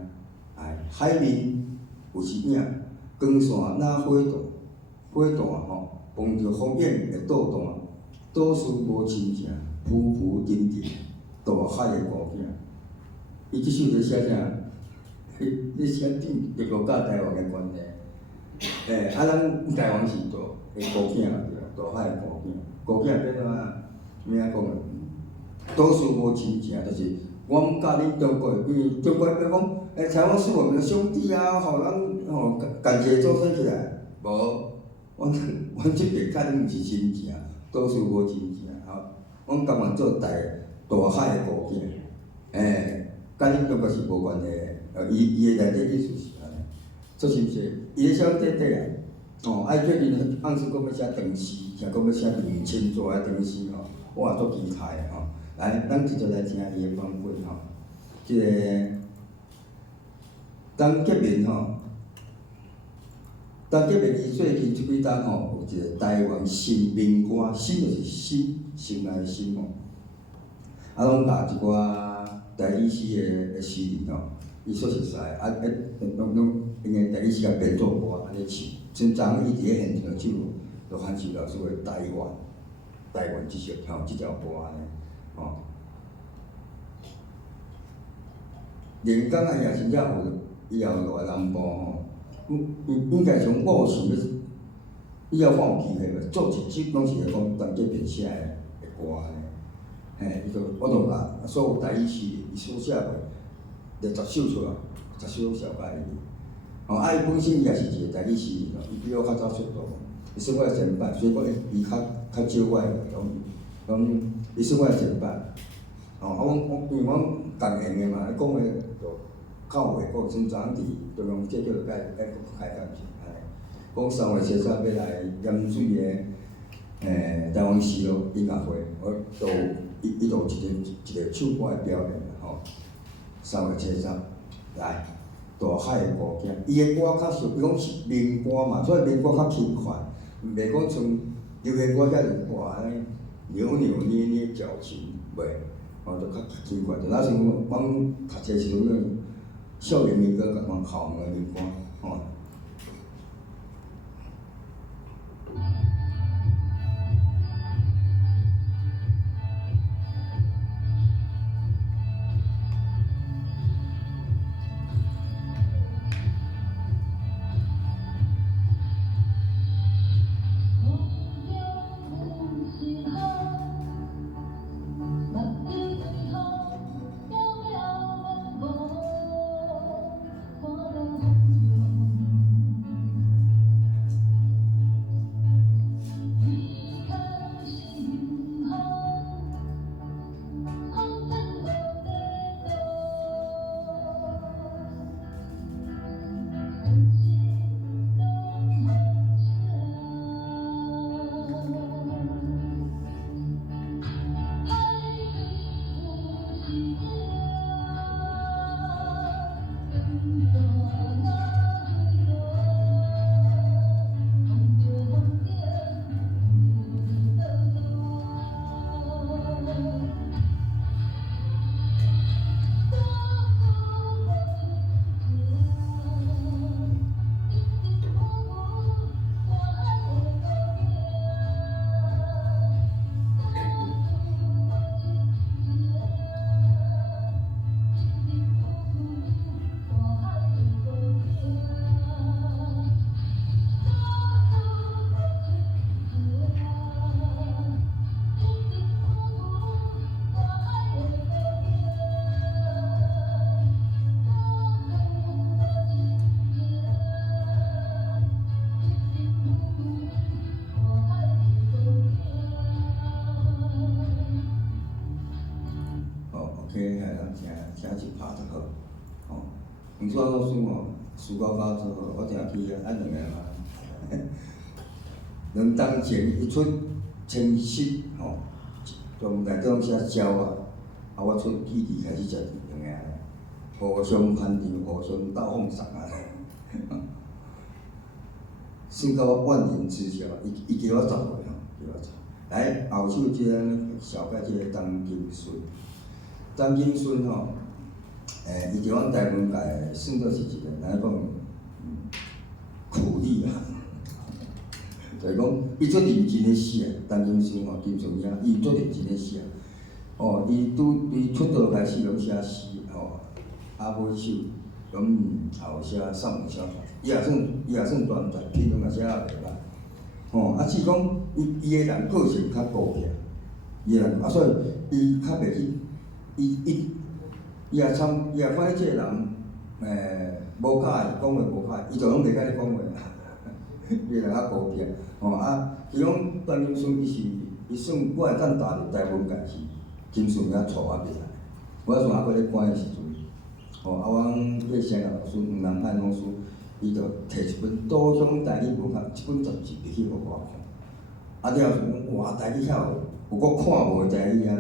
海面有时影，光线若火弹碰着风眼会倒弹。倒事无亲情，浮浮沉沉，大海的孤囝。伊即首在写啥？你写顶就个甲台湾的关系。咱台湾是大的孤囝对啦，大海的孤囝。孤囝变怎咩讲啊？倒事无亲情，就是我毋甲恁中国，因为中国要讲，台湾是我们的兄弟啊，咱感谢做生起来，无，阮即边甲恁毋是亲情。倒事无亲情，阮甘愿做大海的孤囝，甲恁中国是无关系的。伊的内底意思是安尼，做心事，伊咧写短短啊，最近暗时讲要写长诗，像讲要写2000字的长诗我也足期待的来，咱直接来听伊的版本即个陈吉平但这边最近即几单吼，有一个台湾新民歌，新就是心，心内的心吼，拢教一寡台语诗的诗人吼，伊说实在，拢因个台语诗甲编作歌安尼唱。像昨伊伫咧现场唱，罗汉树老师的台湾即首吼，即条歌安尼吼。连江啊也真正有，伊也有落来南部吼。应该从我有想要，以后我有机会袂做一集，拢是咧讲当这边写的歌安尼。嘿，我就把所有台语诗伊所写过，就10首出来，10首小解伊。伊本身伊也是一个台语诗人伊比我较早出道，伊算我的前辈，所以讲伊较少我的讲伊算我的前辈。因为阮共闲的嘛，讲话就口话，个像昨昏伫中央这叫做开讲是安尼。讲3月初3要来盐水的台湾诗咯音乐会，就伊就有一个唱歌的表演吼。3月初3来。大海的故乡，伊的歌较属于讲是民歌嘛，所以民歌较轻快，袂讲像流行歌遐就哇安尼扭扭捏捏矫情，袂，就较轻快。就若像阮读册时阵那校园民歌，共款校园的民歌，吼。听一拍就好，吼。毋错老师吼，书到教做好，我定去按2个嘛。2当前伊出清晰吼，从内底写鸟啊，我出记字开始食2个，互相攀调，互相斗放送啊。算到我万年之交，伊叫我10岁吼，叫我10。来后首即个小解即个张金顺，张金顺吼。伊伫阮台湾界算作是一个，哪讲苦力啊，就是讲伊足认真咧写，陈金顺吼，金顺兄，伊足认真咧写。伊出道开始拢写诗吼，尾首拢也有写散文小说，伊也算专才，批拢也写啊袂歹。只是讲伊个人个性较孤僻，伊个人所以伊较袂去，伊也看即个人，无甲伊讲话无甲伊，伊就拢袂甲你讲话，伊个人较孤僻。其中段金顺伊算我会当踏入台湾界是金顺遐带我入来。我迄阵还搁咧管的时阵，阮迄声乐老师吴南汉老师，伊就摕一本《岛乡台语文学》一本杂志入去互我看。了后讲哇，台语遐有我看无的台语啊，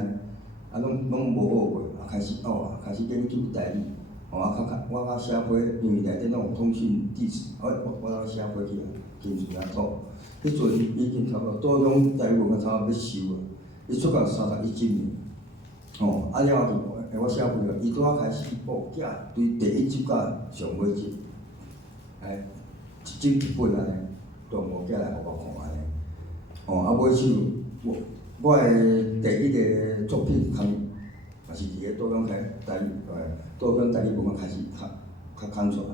拢无学过。开始研究台语，我写批，因为内底拢有通讯地址，我写批去啊，金泉啊土。迄阵已经差不多，岛中台湾差不多要收啊，伊出到31年，了后我写批了，伊拄仔开始报寄，对第1集甲上尾集，一集一本安尼，都无寄来互我看安尼。尾手我的第一个作品也是伫个岛中岛中台语部开始较刊出来。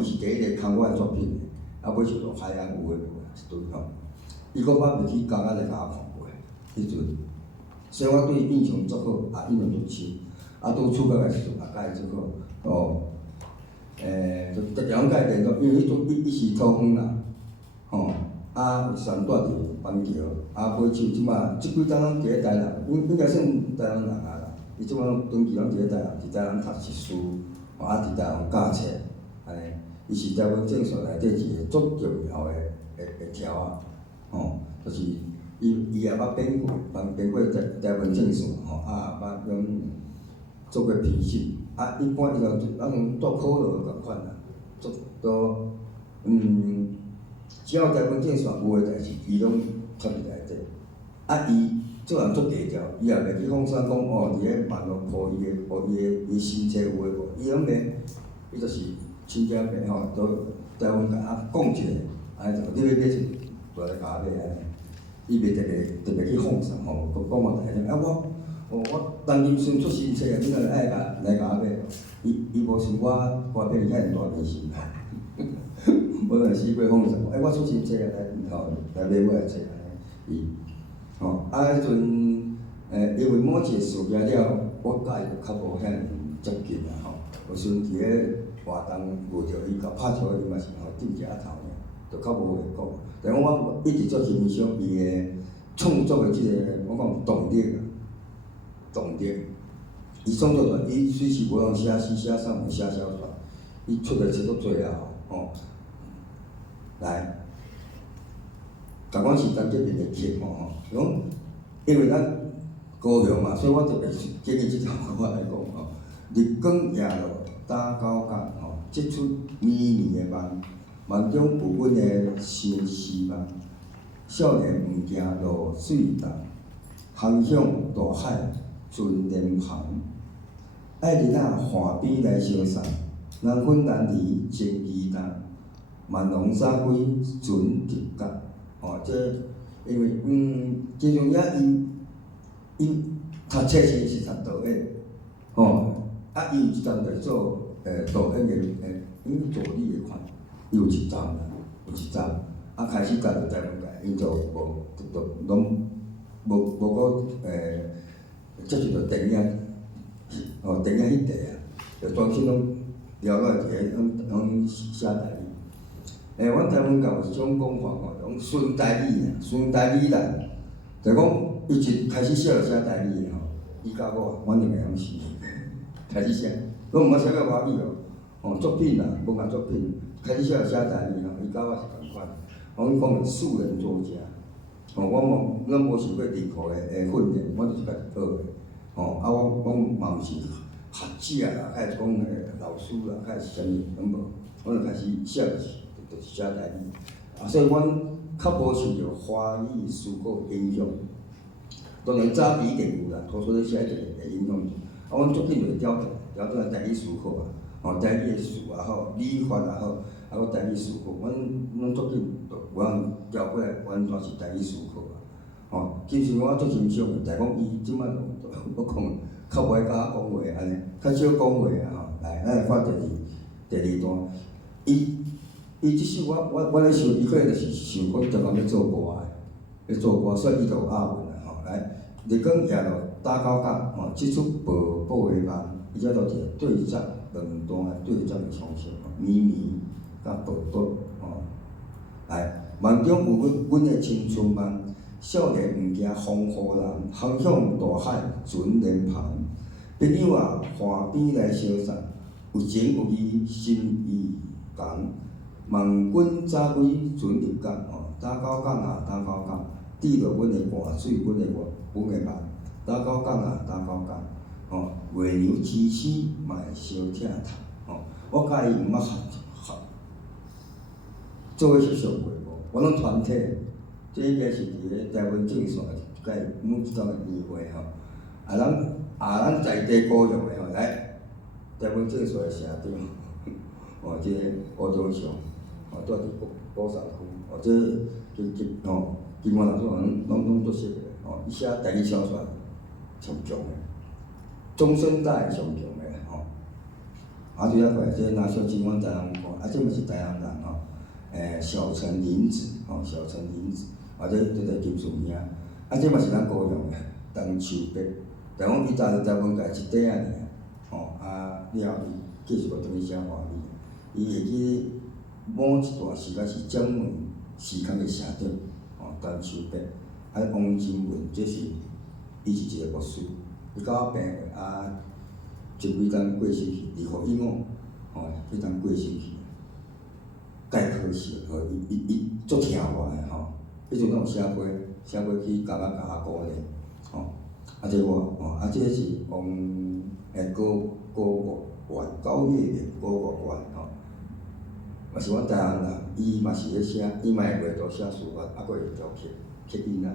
伊是第一个刊我的作品，尾手就海洋有诶无一堆伊搁捌媒体工仔来甲我看过，迄阵，所以我对伊印象足好，印象足深。拄出国的时阵，甲伊足好。就特别甲伊联络，因为伊是土方啦，有三住伫板桥，尾手即马即几档拢伫咧台南，应该算台南人啊啦。伊即马长期拢伫咧台南，伫台南读硕士，伫台南教册，安尼。伊是台湾政术内底一个足重要的条啊，就是伊也捌编过台湾政术，捌用做过评审，一般伊就做考落共款啦，都只要台湾政术有诶代志，伊拢插伫内底。伊做人足低调，伊也袂去放啥讲伫咧网络互伊诶身体有诶无，伊拢袂，伊就是亲戚朋友都台湾甲讲一下，安尼就你要买就来甲我买安尼。伊袂特别去放啥讲我大声。我当今孙出新册啊，你若爱来甲我买，伊无像我歌片遐尔大明星，无论是要放啥，我出新册啊，来买我诶册安尼。迄阵因为某一个事件了，我甲伊就较无遐接近啊有时阵伫咧活动遇着伊，甲拍球伊嘛是顶一下头尔，就较无话讲。但我一直足欣赏伊诶创作诶即个，我讲动力。伊创作出，伊虽是无用写诗、写散文、写小说，伊出诶册足多啊来，甲阮是当这边诶客讲，因为咱高雄嘛，所以我特别建议即条歌来讲日光夜露打狗角织出绵绵诶梦，梦中有阮诶相思梦。少年毋惊落水重，航向大海船莲旁。爱人仔岸边来相送，难分难离情意重。万龙沙归船直角，这因为金钟也伊读册是读导演，伊有一站在做导演的助理的款，伊有一站啦，有一站。开始家就台湾界，伊就拢无搁接触着电影，电影迄块啊，就专心拢了解一个拢写台语。阮台湾界有一种讲法讲顺台语顺台语啦，就讲伊一开始写就写台语伊甲我，阮两个人是开始写，拢毋捌写到外语作品啦，无共作品，开始写就写台语伊甲我是共款。阮讲素人作家，咱无受过任何的训练，我就是家己学的。我嘛毋是学者啦，开始讲老师啦，开始啥物拢无，我就开始写就是写台语。所以阮较无受着华语思考影响。当然早期一定有啦，图书咧写一定会影响。阮作品就调转台语思考台语的词也好，语法也好。搁台语思考，阮作品就有通调过来，完全是台语思考其实我足欣赏的，但讲伊即摆我讲较无爱甲我讲话安尼，较少讲话来，咱来看第二段。伊即首我咧想，伊可能就是想讲专门要做歌，所以伊就有押韵来，日光夜露打狗角织出薄薄的梦，伊遮都一个对仗，两段的对仗的方式绵绵。甲薄薄来，梦中有阮的青春梦，少年毋惊风雨人，航向大海船莲旁。朋友啊，岸边来相送，有情有义，心意同。望君早归船入港打狗港啊，打狗港，滴落阮的汗水，阮的梦。打狗港啊，打狗港，月娘鸡翅嘛会小疼头，我甲伊毋捌合做伙翕相过无？我拢团体，这应该是伫咧台湾正线，甲伊每一档年会咱在地高雄的来台湾正线的社长，这个吴忠祥，住伫宝山区，金华人做拢足熟的，伊写台语小说上强的，中生代上强的就遐过来，这若小金阮台南看，这嘛是台南人小城林子，小城林子，这个金顺兄，这嘛是咱高雄的陈树伯，但讲伊在台湾家一块仔尔，了后伊继续要转去写华语，伊会去某一段时间是蒋门时刊的社长，陈树伯，王金文，这是伊是一个牧师，伊到我病过前几天过身去，2015，迄阵过身去，介可惜，伊足疼我的迄阵拢有写过去甲我鼓励，这我，这是王高月元嘛是阮台南人，伊嘛是咧写，伊嘛会画图写书法，佫会调刻囡仔，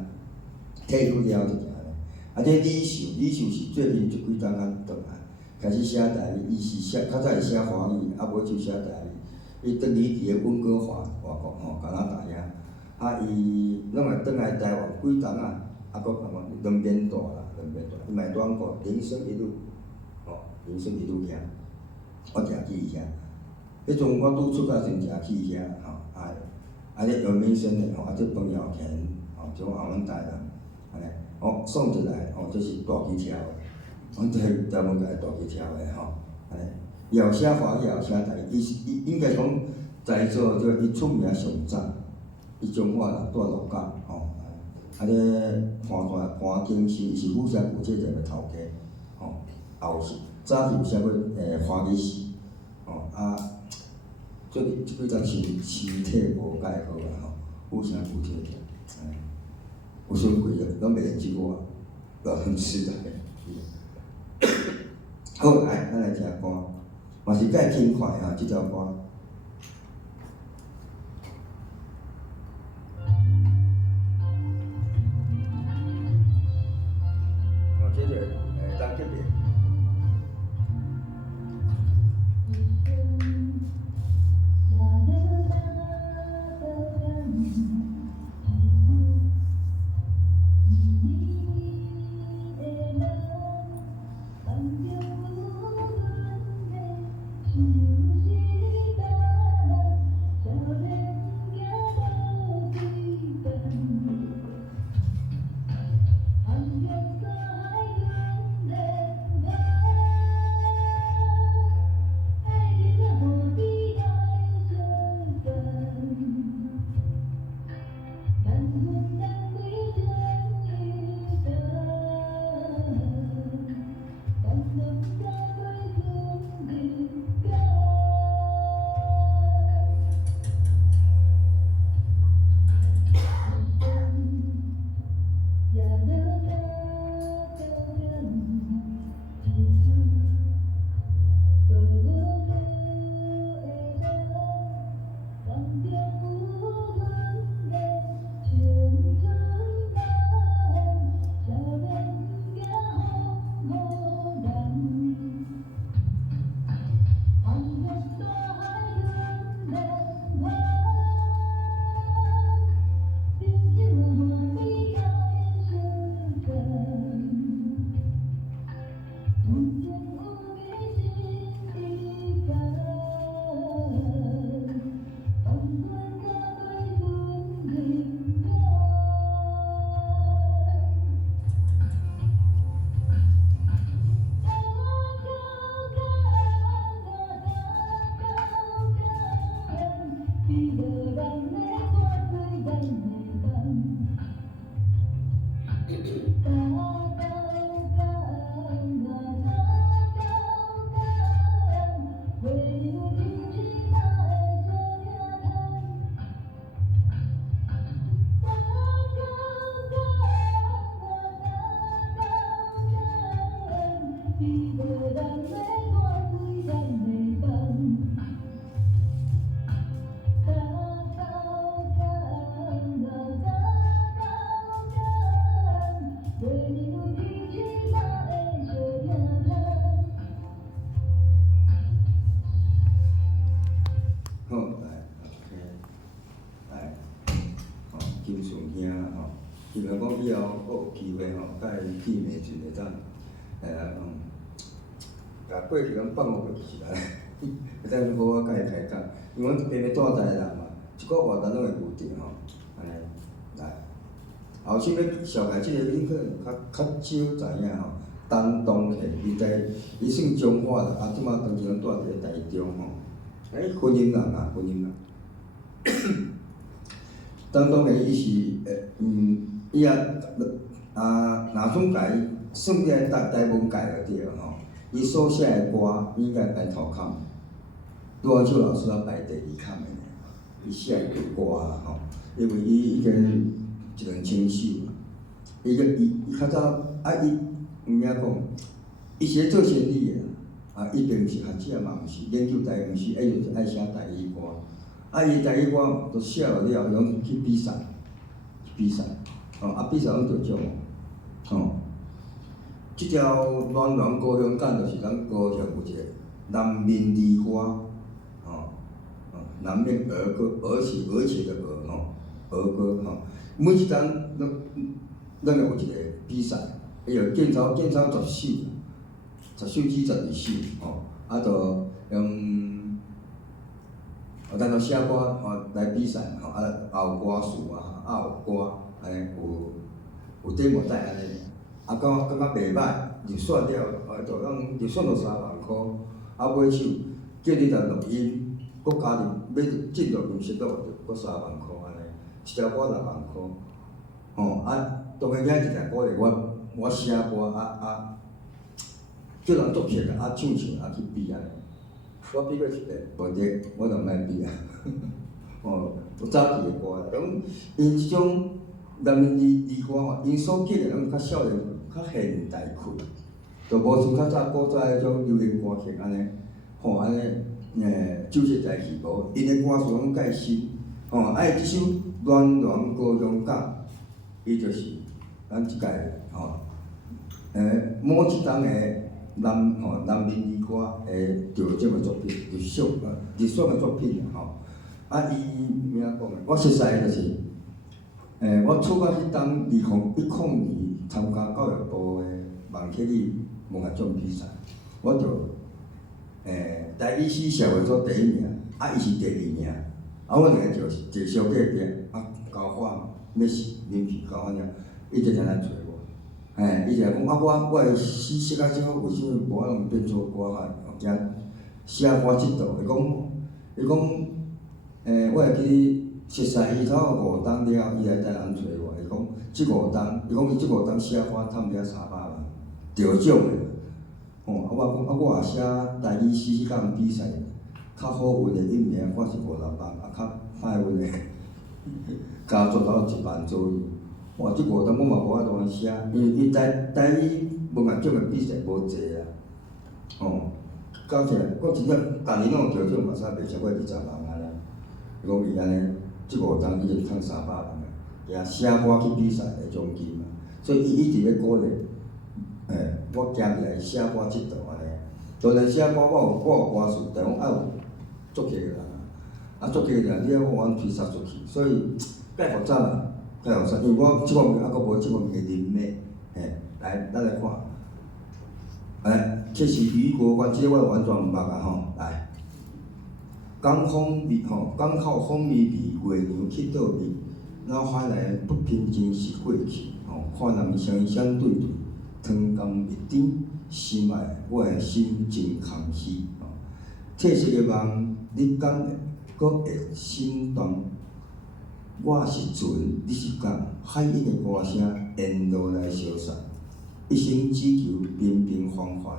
退休了就行咧。这李秀是最近一几冬转来。开始写台语，伊是较早是写华语，尾就写台语。伊转去伫咧温哥华外国加拿大遐，伊拢会转来台湾几冬佫2边大啦，伊嘛会转过人生一路，人生一路遐，我定去伊遐。迄阵我拄出家时定去伊遐咧杨明生诶这彭耀乾即种阮台人，安尼，送一来这是大旗跳诶。阮台湾家大旗跳的安尼，伊也写华语，也写台语，伊应该讲在座伊出名上早，伊中华人住鹿港咧潘景生，伊是富社古册店的头家，后是早是有写过华语史，最近即几阵身体无介好富社古册店，有伤贵拢袂认识我，都很吃的。好，来，咱来听歌，嘛是介轻快即条歌。这个当级别。是希望讲以后佫有机会吼，甲伊见面时会当，甲过去拢放互去来，会当好好甲伊开讲，因为阮偏偏住台人嘛，一个活动拢会固定吼，安尼来。后首要小解即个，恁可能较少知影吼。东东县，伊算彰化啦，即马当时拢住伫咧台中吼。婚姻人啊，婚姻人。东东县伊是伊若算甲伊算起来台文界就对吼。伊所写的歌应该排头坎，拄好手老师啊排第2坎的。伊写的歌啦吼，因为伊已经1、2千首啦。伊较早伊。毋免讲，伊是咧做生意的，伊并毋是学者嘛，毋是研究台语，毋是，就是爱写台语歌。伊台语歌都写了了，拢去比赛，比赛，比赛拢得奖，即条暖暖高雄港就是咱高雄有一个南面梨花，南面儿歌，而且的儿歌，每一张咱有一个比赛。伊有建抄10首，至12首，就咱就写歌来比赛，也有歌词也有歌，安尼有demo带安尼，感觉袂歹，入选了，就咱入选到3万箍，尾首叫你来录音，佫加入要进入音室录，就佫3万箍安尼，一条歌6万箍，当然遐一条歌咧我写歌叫人作曲唱去比安尼。我比过一个无得，我就毋爱比啊。有早期的歌啦，讲因即种南面离歌吼，因所记的拢较少年、较现代气，就无像较早古早迄种流行歌曲安尼，安尼就是在起无，因的歌词拢介新，即首《暖暖高雄港》，伊就是咱即届某一档的南面离歌得奖的作品，入选的作品伊名讲的，我熟悉的就是，我出到迄档2010年参加教育部的网课语文学奖比赛，我就台语史社会组第1名，伊是第2名，我两个就小隔壁交换要是面皮交换了，伊就来咱找我。伊就讲我的诗写较少，为什么无能变做歌惊写歌即道？伊讲我会记熟悉伊差不多5档了，伊来台南找我。伊讲即5档，伊即5档写歌趁了300万，得奖的。我讲我也写台语诗迄项比赛，较好运的1名我是50万，较歹运的加做到1万左右。哇！即5档我嘛无法度写，因为台语文学奖的比赛无济啊。到时我真正逐年拢有得奖，嘛使袂超过20万安尼。伊讲伊安尼，即5档已经趁300万啊，也写歌去比赛的奖金啊。所以伊一直咧鼓励，我行入来写歌即道安尼。当然写歌我有歌词，但讲爱有作曲的人啊，作曲的人你要我推送出去，所以介复杂啦。介复杂，因为我即方面还佫无即方面的能力，来，咱来看，这是余国关，即个我完全毋捌啊吼，来，港口风靡靡，月娘去倒位，脑海内不平静是过去，看人相相对对，汤干蜜甜，心爱我的心真空虚，褪色的梦，你敢佫会心动？我是船，你是港，海涌的歌声沿路来消散，一生只求平平凡凡。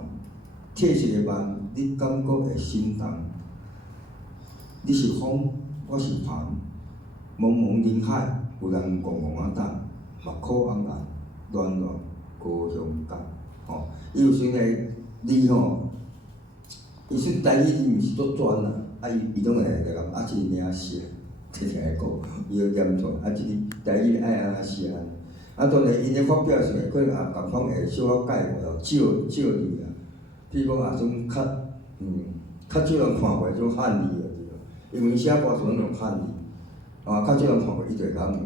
褪色的梦，你敢佫会心动？你是风，我是帆，茫茫人海，有人戆戆啊等，目眶红红，暖暖高雄港。伊有时个字伊说台语伊毋是足转啦，伊拢会来甲即个名写。摕起来讲，伊会念出来，即个台语爱安怎写安尼。当然，因咧发表时可能也共款会小可改过咯，少字啦。比如讲种较少人看过迄种汉字就对了，因为写歌时拢用汉字，较少人看过，伊就会甲我问，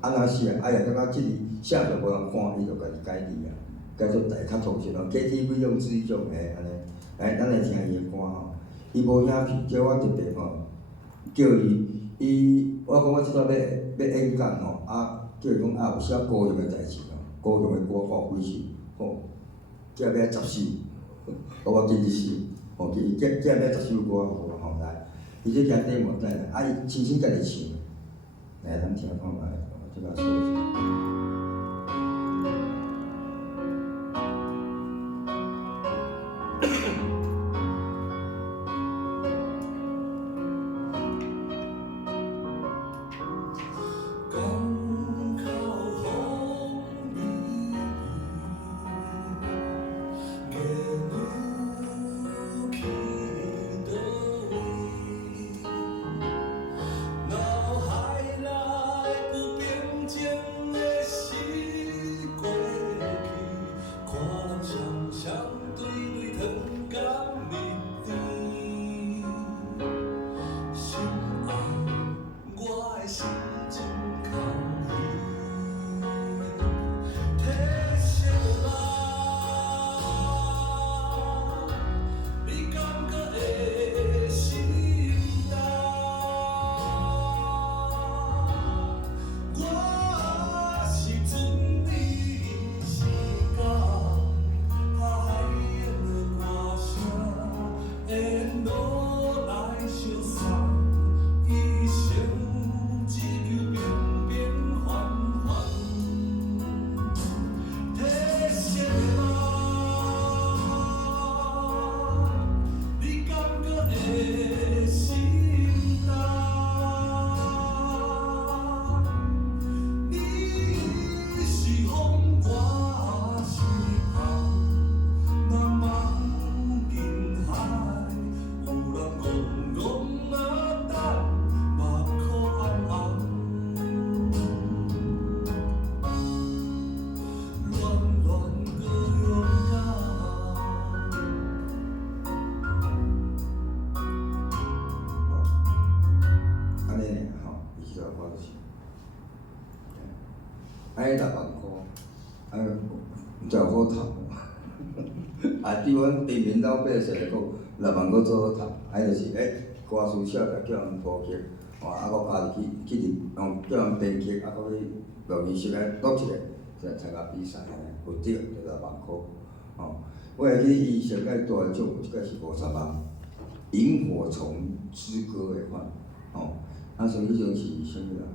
安那写，啊也感觉即个写着无人看，伊就家己改字啊，改做较通顺咯。KTV 用水种诶安尼，咱来听伊诶歌吼，伊无影片，叫我特别叫我讲我即摆要演讲吼，叫伊讲有写高雄诶代志吼，高雄诶歌几首，寄要10首，我记一首，伊寄要10首歌互我来，伊这惊底无带来，伊亲身家己唱，来咱听看卖，即个说一下。6万块，毋知有好读对阮平民老百姓来讲，6万块做好读，就是歌词写来叫人谱曲，搁家己去叫人编曲，搁去录音室来录一个，参加比赛有得就6万块。我会记伊上届大奖，即届是50万，《萤火虫之歌》的款，所以迄阵是啥物啦？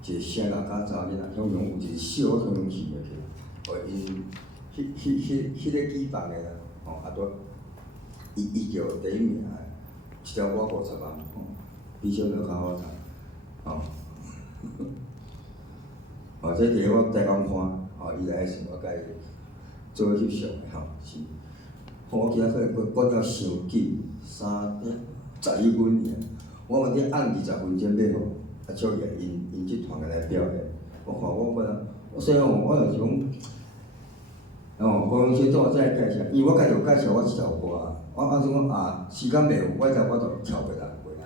一个声人甲查某囡仔，向有一个小向用起落去，因迄个举办的啦，拄伊叫第一名，一条歌50万，比小就较好读，这伫我台湾看，伊来时我甲伊做翕相的是，我今仔我了伤紧，3点11分尔，我嘛伫按20分钟要好。祝贺因即团个来表演，我看我本来，我虽然我就是讲，高雄市长再介绍，因为我家己有介绍我一条歌啊，我按算讲时间袂有，我就跳袂来袂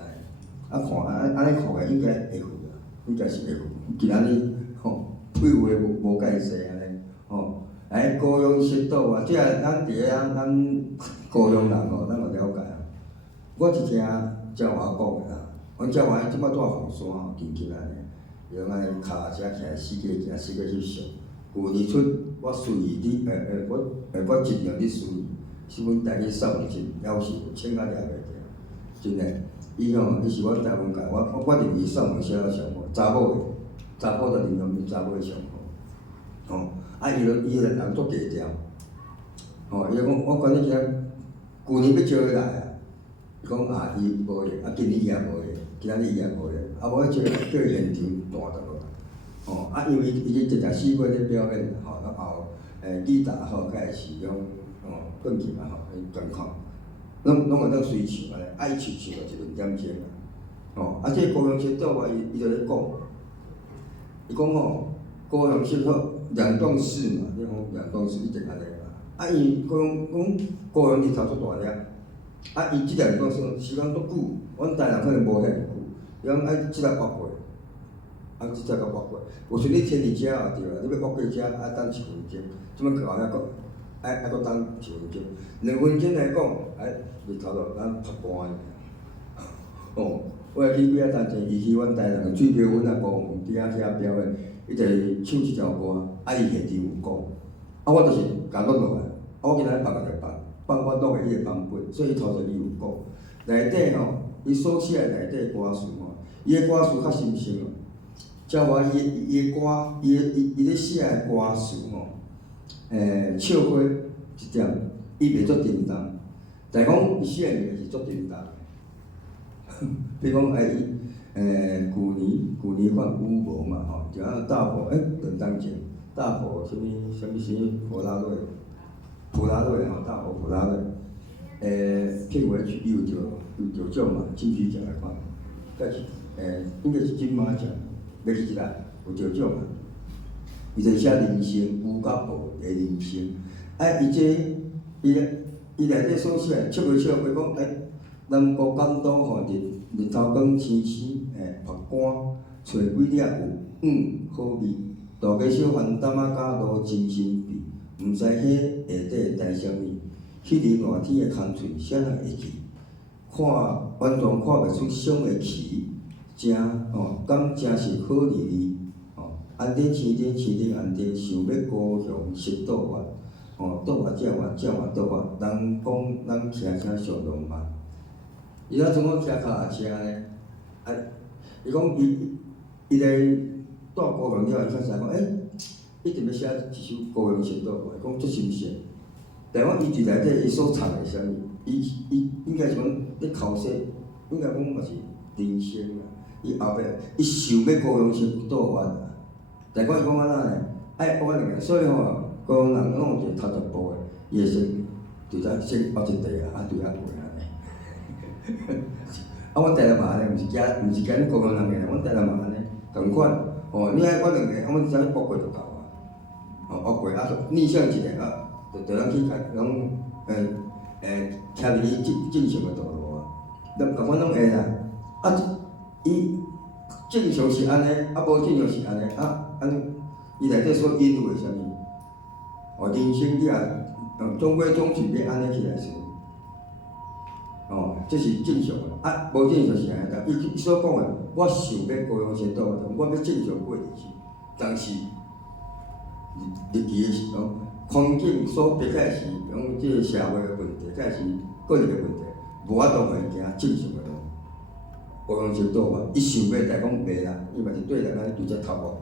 安尼，看安尼看个应该会赴啦，应该是会赴。今仔日废话无介绍安尼，高雄市岛啊，即个咱伫咱高雄人咱嘛了解啊。我是听正话讲个啦。阮遮话即摆住凤山近安尼，用安尼脚车徛4个翕相。旧年出我随伊我尽量伫随伊，是阮台语少年节，了是请甲掠袂着，真诶。伊是我台湾界，我认为少年写了上好，查某就形容伊查某的上好。伊个人足低调，伊讲我管你今旧年要招伊来啊，伊讲伊无咧，今年伊也无咧。今仔日伊也无咧，无叫伊现场弹倒落，因为伊直直4月咧表演，然后吉他甲会是用钢琴啊钢琴，拢会当随唱安尼，伊唱就一2点钟啊。这高雄市岛伊就咧讲，伊讲高雄市两栋式嘛，你讲两栋式一定安尼嘛。伊高雄日头足大粒，伊即两栋式时间足久，阮台南可能无遐久，伊讲即个8月，即才甲挖过。有时你天伫遮也对啊，你要挖过遮爱等1分钟，即摆去后遐个爱搁等1分钟，2分钟来讲，日头就咱晒干哦，我会去几仔单前，伊去阮台南个水标阮也讲，伫遐遐标的，伊就是唱一条歌，伊现场有讲，我就是甲录落来，我今仔日放就放我录的伊个版本，所以头前伊有讲，内底吼，伊所写的内底歌词吼，伊个歌词较深深哦，照我伊个歌，伊咧写的歌词吼，笑花一点，伊袂足沉重，但讲伊写的物是足沉重。比如讲，旧年款羽毛嘛吼，就啊大埔两当前，大埔什么普拉瑞吼，大埔普拉瑞，片尾曲有奖嘛，金曲奖来看，该是应该是金马奖，袂记一啦，有得奖嘛。伊就写人生有甲无的人生，伊内底所写笑袂笑，比如讲咱国港岛吼日头光青青，曝光，找几粒有好味，大家小番担仔甲路真神秘，毋知迄下底待啥物，迄日热天的空喙啥人会记？完全看袂出相的气，敢真是好日子，安顶青顶安顶，想要高雄食倒我，倒我正我倒我，人讲咱骑车上浪漫。伊怎种骑脚踏车呢？伊讲伊来带高雄了，伊才知讲，一定要写一首高雄行倒我，讲足新鲜。但讲伊伫内底伊所藏的啥物，伊应该是讲咧考试，应该讲嘛是人生啊。伊后壁伊想要高雄行倒我啊，但讲伊讲安怎呢？我两个，所以吼，高雄人拢有一个头一步的，伊会先挖一地啊，对啊过。阮台南嘛安尼，毋是惊你高雄人个，阮台南嘛安尼，共款。你阮两个，阮只要挖过就够啊。挖过逆向一个就咱去讲徛伫伊正常个道路啊。咱共款拢会啦。伊正常是安尼，无正常是安尼，伊内底所引入的啥物？人生你总归总是要安尼起来先。这是正常的，无正常是安尼。伊所讲的，我想要高雄先倒我要正常过日子，但是日期的时候，环境所逼开是讲即个社会的问题，开是个人的问题，无法度互伊行正常的路。高雄先倒我，伊想要但讲袂啦，伊嘛是对人安尼直接头过。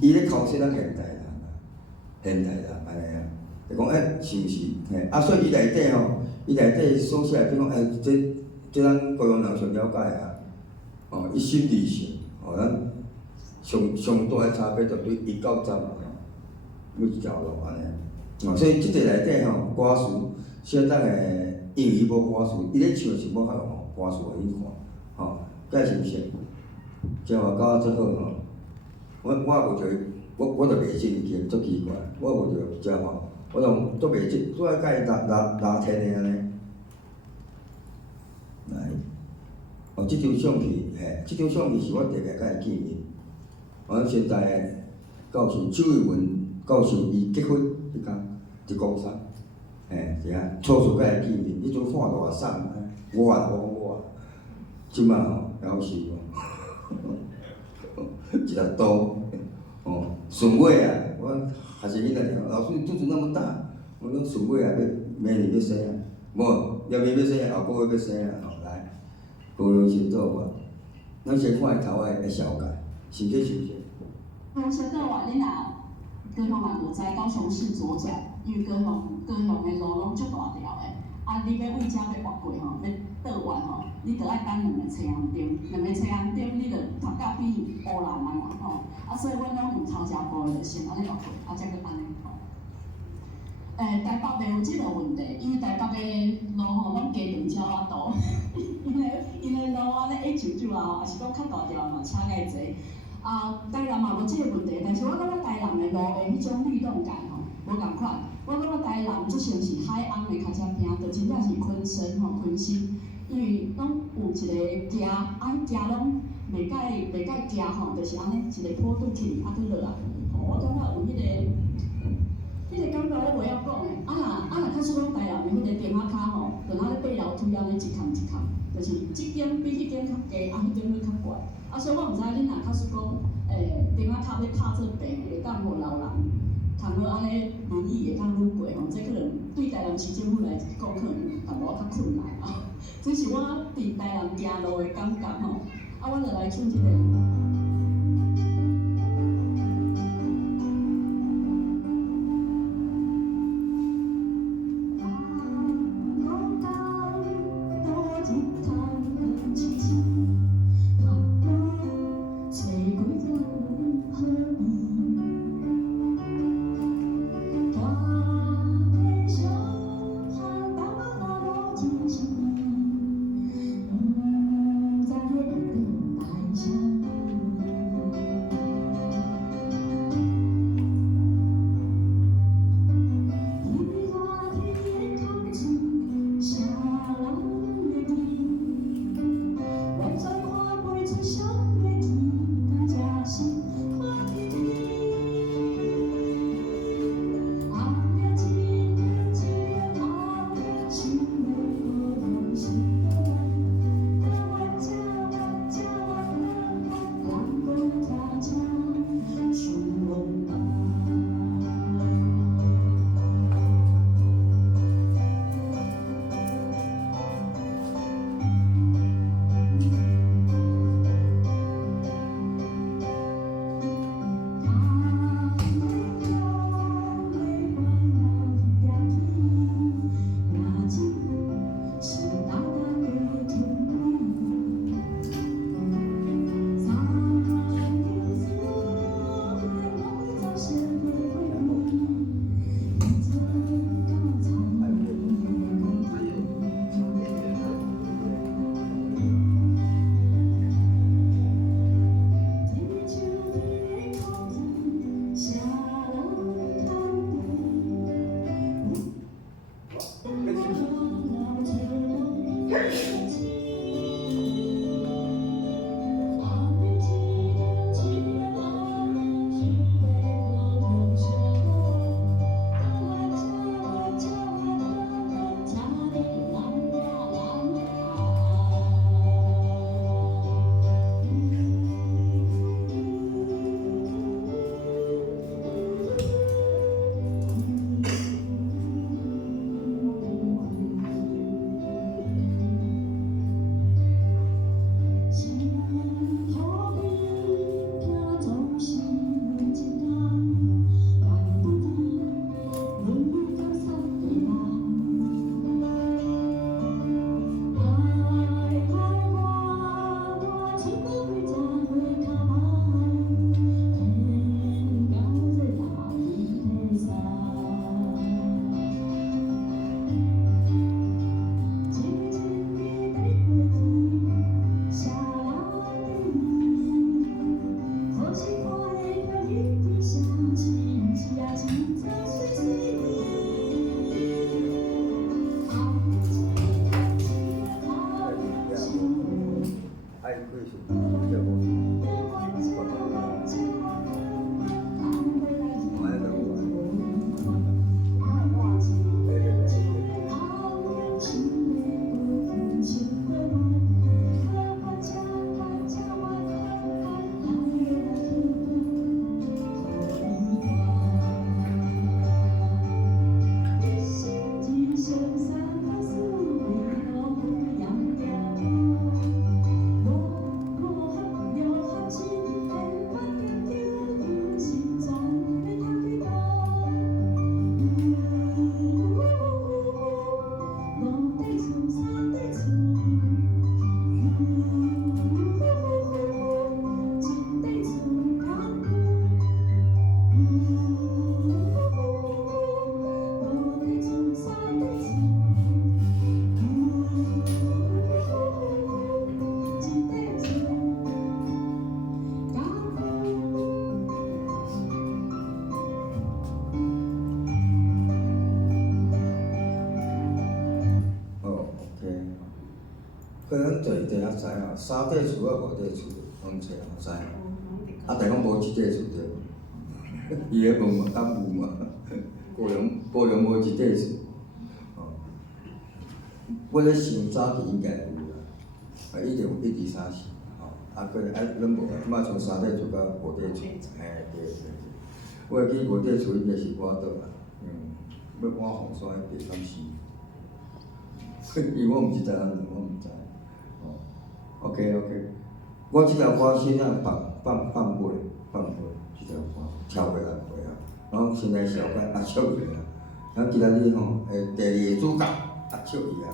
伊咧考试咱现代人安尼啊。就讲是毋是？所以伊内底吼，伊内底所写，比如讲这咱高雄人上了解啊。伊心理性，咱上大的差别就对1到10每一条路安尼。所以即个内底吼，歌词相当的，因为伊无歌词，伊咧唱是要较用歌词互伊看，介是毋是？真话搞啊足好吼。我无着，我着袂信伊，足奇怪，我无着真话。我拢都袂即，拄仔甲伊拉天的安尼。来，即张相片，即张相片是我第个甲伊见面。现在教授周慧文教授伊结婚迄天，一公山，是啊，初次甲伊见面，迄阵看偌瘦，我，即摆吼夭寿一粒刀，顺尾啊，我。还是囡仔讲，老师你肚子那么大，我讲顺尾啊，明年要生啊，无，明年要生啊，后个月要生啊，来，高雄先倒我，咱先看伊头的小解，先去休息。高雄先倒我，你若高雄人就知高雄市左脚，因为高雄的路拢足大条的，你要为遮要越过吼，要倒完吼，你着爱等2个车红灯，2个车红灯你着头甲比乌兰啊啦吼。所以阮拢用头家步就先安尼越过，才搁安尼吼。台北袂有即个问题，因为台北的路吼拢加长超啊多，因的路安尼199啊，也是讲较大条嘛，车介济。台南嘛无即个问题，但是我感觉台南的路的迄种律动感吼，无共款。我感觉台南足像是海岸的脚车坪，就真正是昆生吼，昆新。因为拢有一个行，行拢袂解行吼，就是安尼一个坡拄起，去落来。吼，我感觉有迄个感觉我袂晓讲诶。若较属讲台南诶迄个电话卡吼，就若咧爬楼梯安尼一空一空，就是即间比迄间较低，迄间佫较悬。所以我毋知恁若较属讲电话卡要拍做平，会当互老人通好安尼轮椅会当愈过吼，这可能对台南市政府来讲可能淡薄较困难啊。只是我伫台南行路诶感觉吼，我就来唱一个。也知吼，三块厝啊五块厝，拢找知吼。啊，但讲无一块厝对无？伊咧问嘛，敢有嘛？高雄无一块厝，吼。我咧想早期应该有啦，一定有1、2、3、4，吼。啊，过来咱无啊，即摆从3块厝到5块厝，嘿，对。我会记5块厝应该是我倒啦，要换红山迄地敢是？因为我毋是台湾人，我毋知。哦 ，OK， 我即条歌先啊放尾，即条歌跳过来过啊，然后先来小解阿笑伊啊，然后今仔日吼，第2个主角阿笑伊啊，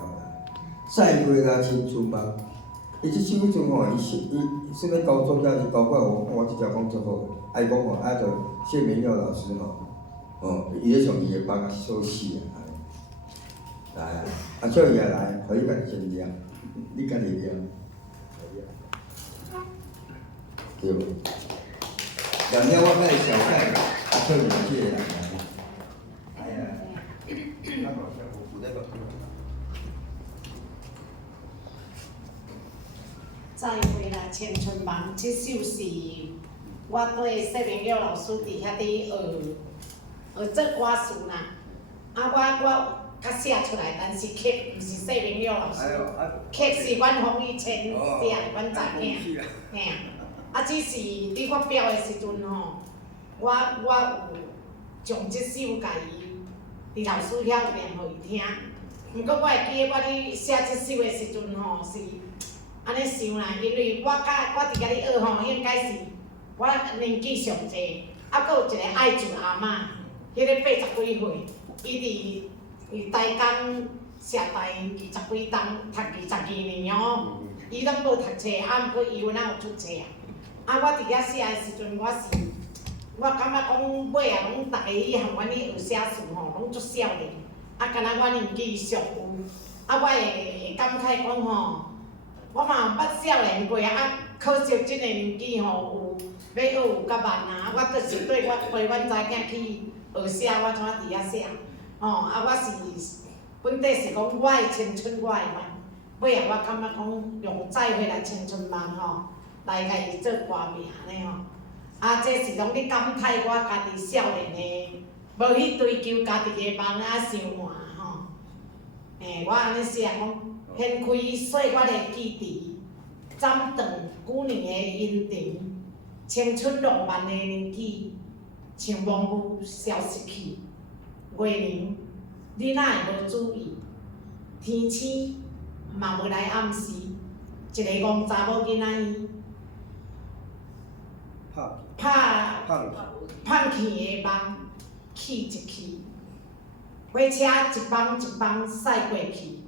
再会啦青春吧。伊即首迄阵吼，伊算咧高中才是高过我即条讲足好，爱讲吼，爱着谢明耀老师吼，伊咧上伊个班啊所死啊。来啊！啊，笑伊也来，互伊家己先念，你家己念。对。然了我甲伊小解，啊，笑伊即个人来。哎呀，有咧无？再会啦，青春梦，这首是我对谢明耀老师伫遐伫学做歌词啦。啊，我较写出来，但是曲毋是谢明耀老师，曲是阮洪以前写的，阮查囝，嘿啊。啊，只是伫发表的时阵吼，我有将即首家己伫老师遐念互伊听。毋过我会记得我伫写即首的时阵吼是。安尼想啦，因为我伫甲你学吼，应该是我年纪上济，啊，阁有一个爱住阿嬷，迄个80几岁，伊伫台江社大20几栋，读22年哦，伊拢无读册，啊，毋过伊有哪有出册啊？啊，我伫遐写的时阵，我感觉讲尾啊，拢逐个去向阮咧学写字吼，拢足少年，啊，敢若我年纪上有，啊，我会感慨讲吼。我嘛捌少年过啊，可惜即个年纪吼，要学有较慢啊。我就是对我陪阮查囝去学写，我怎啊伫遐写？哦，啊，我是本底是讲我的青春，我的梦。尾啊，我感觉讲用再会来青春梦吼，来甲伊做歌名安尼吼。啊，这是拢咧感慨我家己少年的，无去追求家己的梦啊，想换吼。我安尼写讲。掀开岁月的记忆，斩断旧年的阴沉，青春浪漫的年纪，像蒙雾消失去。月亮，你哪会无注意？天星嘛无来暗示，一个戆查某囡仔伊放弃的梦，去一去，火车一帮一帮驶过去。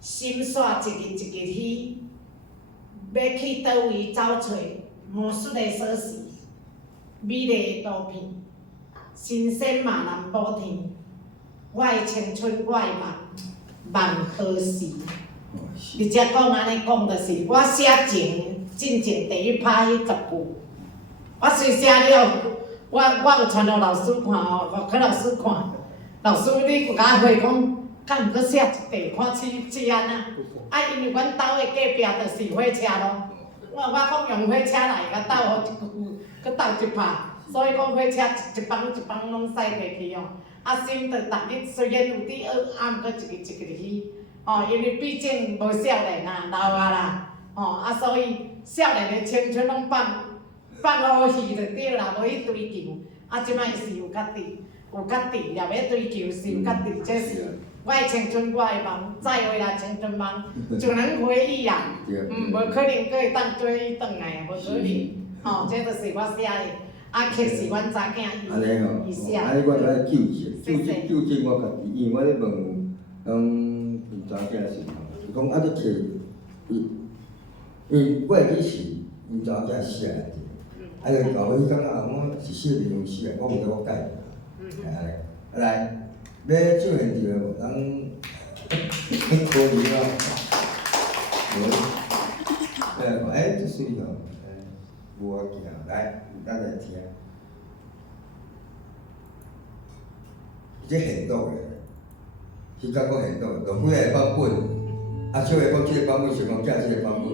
心线一日一日起，要去倒位找找魔术的锁匙，美丽的图片，新鲜嘛难保天。我的青春，我的梦，梦何时？你则讲安尼讲，就是我写前进前第一拍迄10句，我虽写了，我有传互老师看吼，互柯老师看，老师你有甲我回讲。敢毋过写一地看试安啊？啊，因为阮兜的隔壁就是火车咯。我讲用火车来甲斗互一句，佮斗一拍，所以讲火车一帮一帮拢驶过去哦。啊，心着逐日虽然有伫学，啊，毋过一日一日去。哦，因为毕竟无少年啊，老啊啦。哦，啊，所以少年的青春拢放乌去就对啦，无去追求。啊，即摆是有家己也要追求，是有家己，这是。我的青春，我的梦，再会啦，青春梦，就能回忆啊。无可能佫会当追转来，无可能。吼，这就是我写的。啊，曲是阮查囝伊写。安尼我来纠正我家己，因为我咧问因查囝时候，讲啊，你摕我会记是因查囝写的，啊，就搞我感觉我是写内容写的，我毋知我改。安尼，来。要照现着无？咱可以啊，无，这水哦，无要紧啊，来，咱来听。这现读的，是甲我现读的，就几个版本，啊，笑的讲这个版本是讲寄这个版本，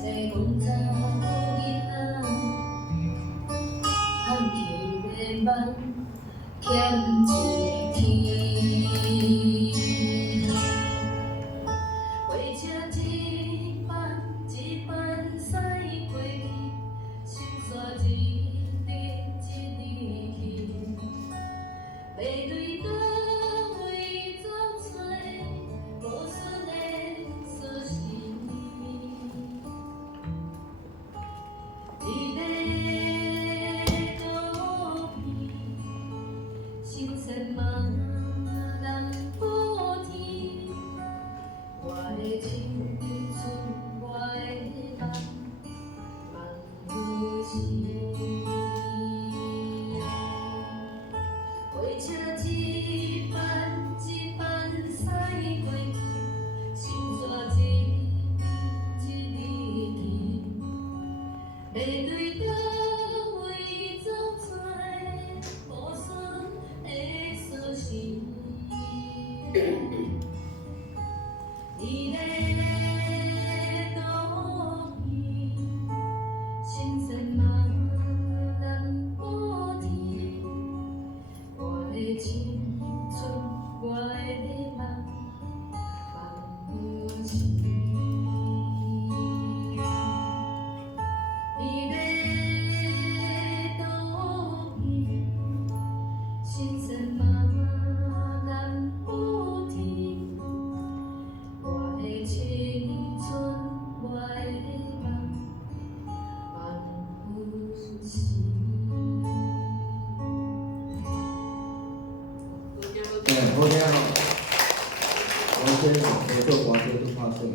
在公早日仔，汉桥的梦欠一个天。火车一班一班驶过去，心山一日一日去，要对倒位走找无顺的锁匙。你在倒边，心山茫人保天。我的青春，我的梦，梦有时。火车一班一班驶过去，心山一日一日去，要对倒位走找无顺的锁匙。你在倒边，心山茫人保天。我的青春，我的梦，梦有时。你在倒边，心山茫人保天。我的青春，我的梦，梦有时。好听吼，我这吼合作歌手都拍算了。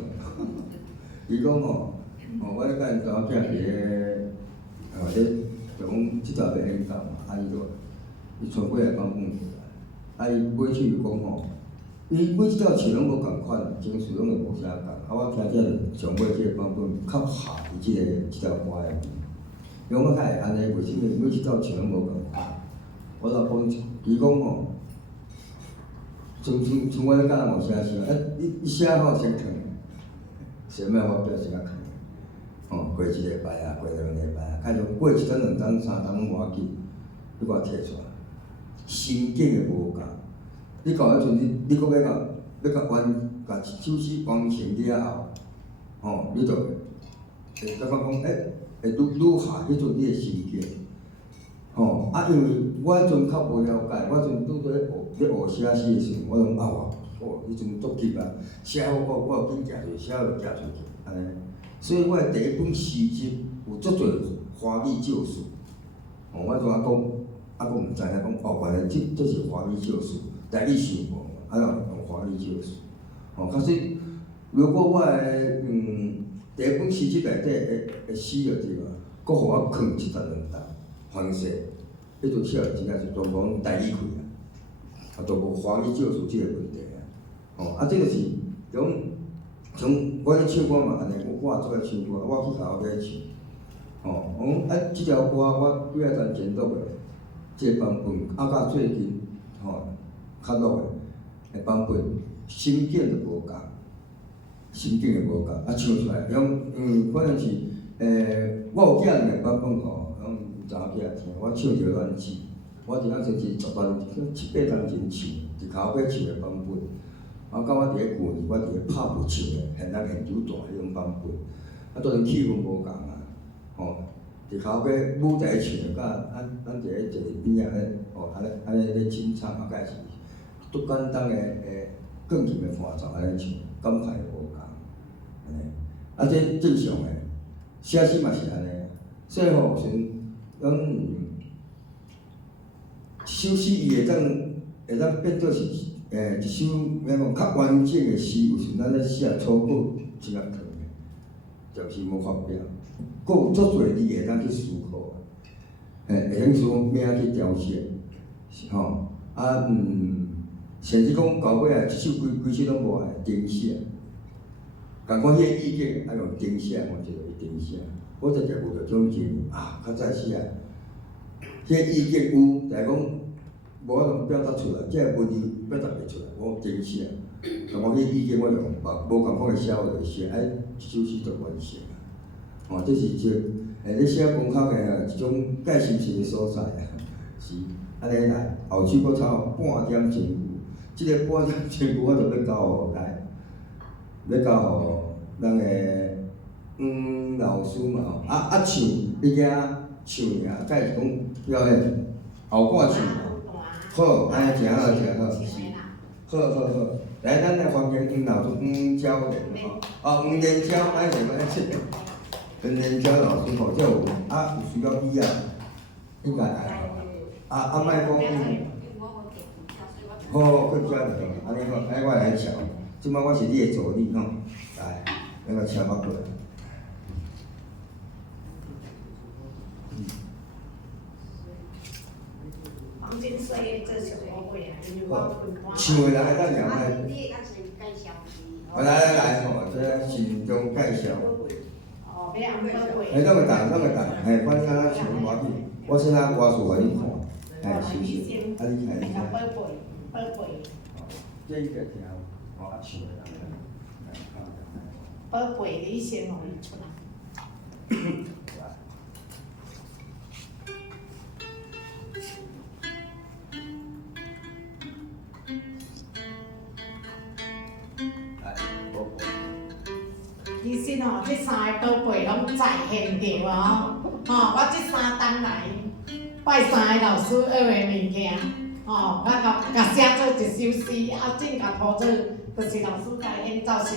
伊讲吼，我咧甲因查某囝伫咧，咧就讲即条要演讲嘛，伊就伊带过来帮阮来，伊买去就讲吼，伊每一条树拢无共款，情绪拢会无啥共，我听只上尾即个版本较合伊即条歌的。因为我较会安尼，为什么每一条树拢无共款？我就讲，伊讲吼。像我咧教人有写诗，伊写好先藏，先莫发表先甲藏。过一礼拜啊，过两礼拜啊，开始过一天、两天、三天无要紧，你给我摕出来。心境会无共，你到迄阵你搁要甲甲首诗完成了后，你就会感觉讲会愈下迄阵你的心境。因为我迄阵较无了解，我迄阵拄咧学写诗的时阵，我拢迄阵足急啊，写好我有紧寄出去，写好就寄出去，安尼。所以我的第一本诗集有足侪华丽旧事，我就讲毋知影讲，原来这是华丽旧事，但伊想无，用华丽旧事。可是如果我的第一本诗集内底的诗就对啊，搁互我藏一段两段。方式，迄阵写真正是全部拢台语开啊，都无华语少数即个问题啊。这就是像我咧唱歌嘛，安尼，我也做爱唱歌，我去卡拉 OK 唱。即条歌我几啊段前录的，即个版本，到最近较录的版本，心境就无共，心境就无共，唱出来，可能是我有寄两个版本吼。查某囝听，我唱着乱字，我伫咱先是7、8天前唱，伫卡拉 OK 唱的版本。到我伫咧旧年，我伫咧拍舞唱的，现场现场大迄种版本。当然气氛无共啊，伫卡拉 OK 舞台唱的，甲咱伫咧坐边仔咧，安尼咧清唱，甲是拄简单的钢琴的伴奏安尼唱，感慨无共，安尼。这正常的，写诗嘛是安尼，所以有时一首诗伊会当变做是一首较完整的诗，有时咱咧写草稿真啊长的，就是无发表。佫有足侪字会当去思考，会晓思怎去调写，甚至讲到尾啊，一首规首拢无爱定写，共款迄个意境爱用定写，我就定写。我直直有着种情较早时啊，迄个意境有，但是讲无法度表达出来，即个文字表达袂出来，我真写。但我迄个意境我用无共款的写法来写，一首诗就完成啊。这是你写文学的一种介绍性的所在啊，是安尼来，后手搁差半点钟句，即个半点钟句我就要交互来，要交互咱的老师嘛吼，唱你遐唱尔，甲是讲表演后半唱，好，安尼真好真好，是，好，来，咱来欢迎老师教练吼，连教，哎，连教老师吼，这有需要伊啊，应该来吼，莫讲好，去教就好，安尼好，我来瞧，即摆我是你的助理吼，来，那个请我过来。黄金水这是我会啊，因为我分开。唱的人咱两摆。来吼，这慎重介绍。哦，要按宝贝。咱个等，反正咱唱无要紧，我先拿歌词互你看，是，你看。宝贝。这一个听，唱的人。宝贝，你先互伊出来。其实吼，这三个宝贝拢在现场哦。我这3天来拜3个老师学的物件，我甲写做一首诗，正甲涂做，就是老师甲演奏成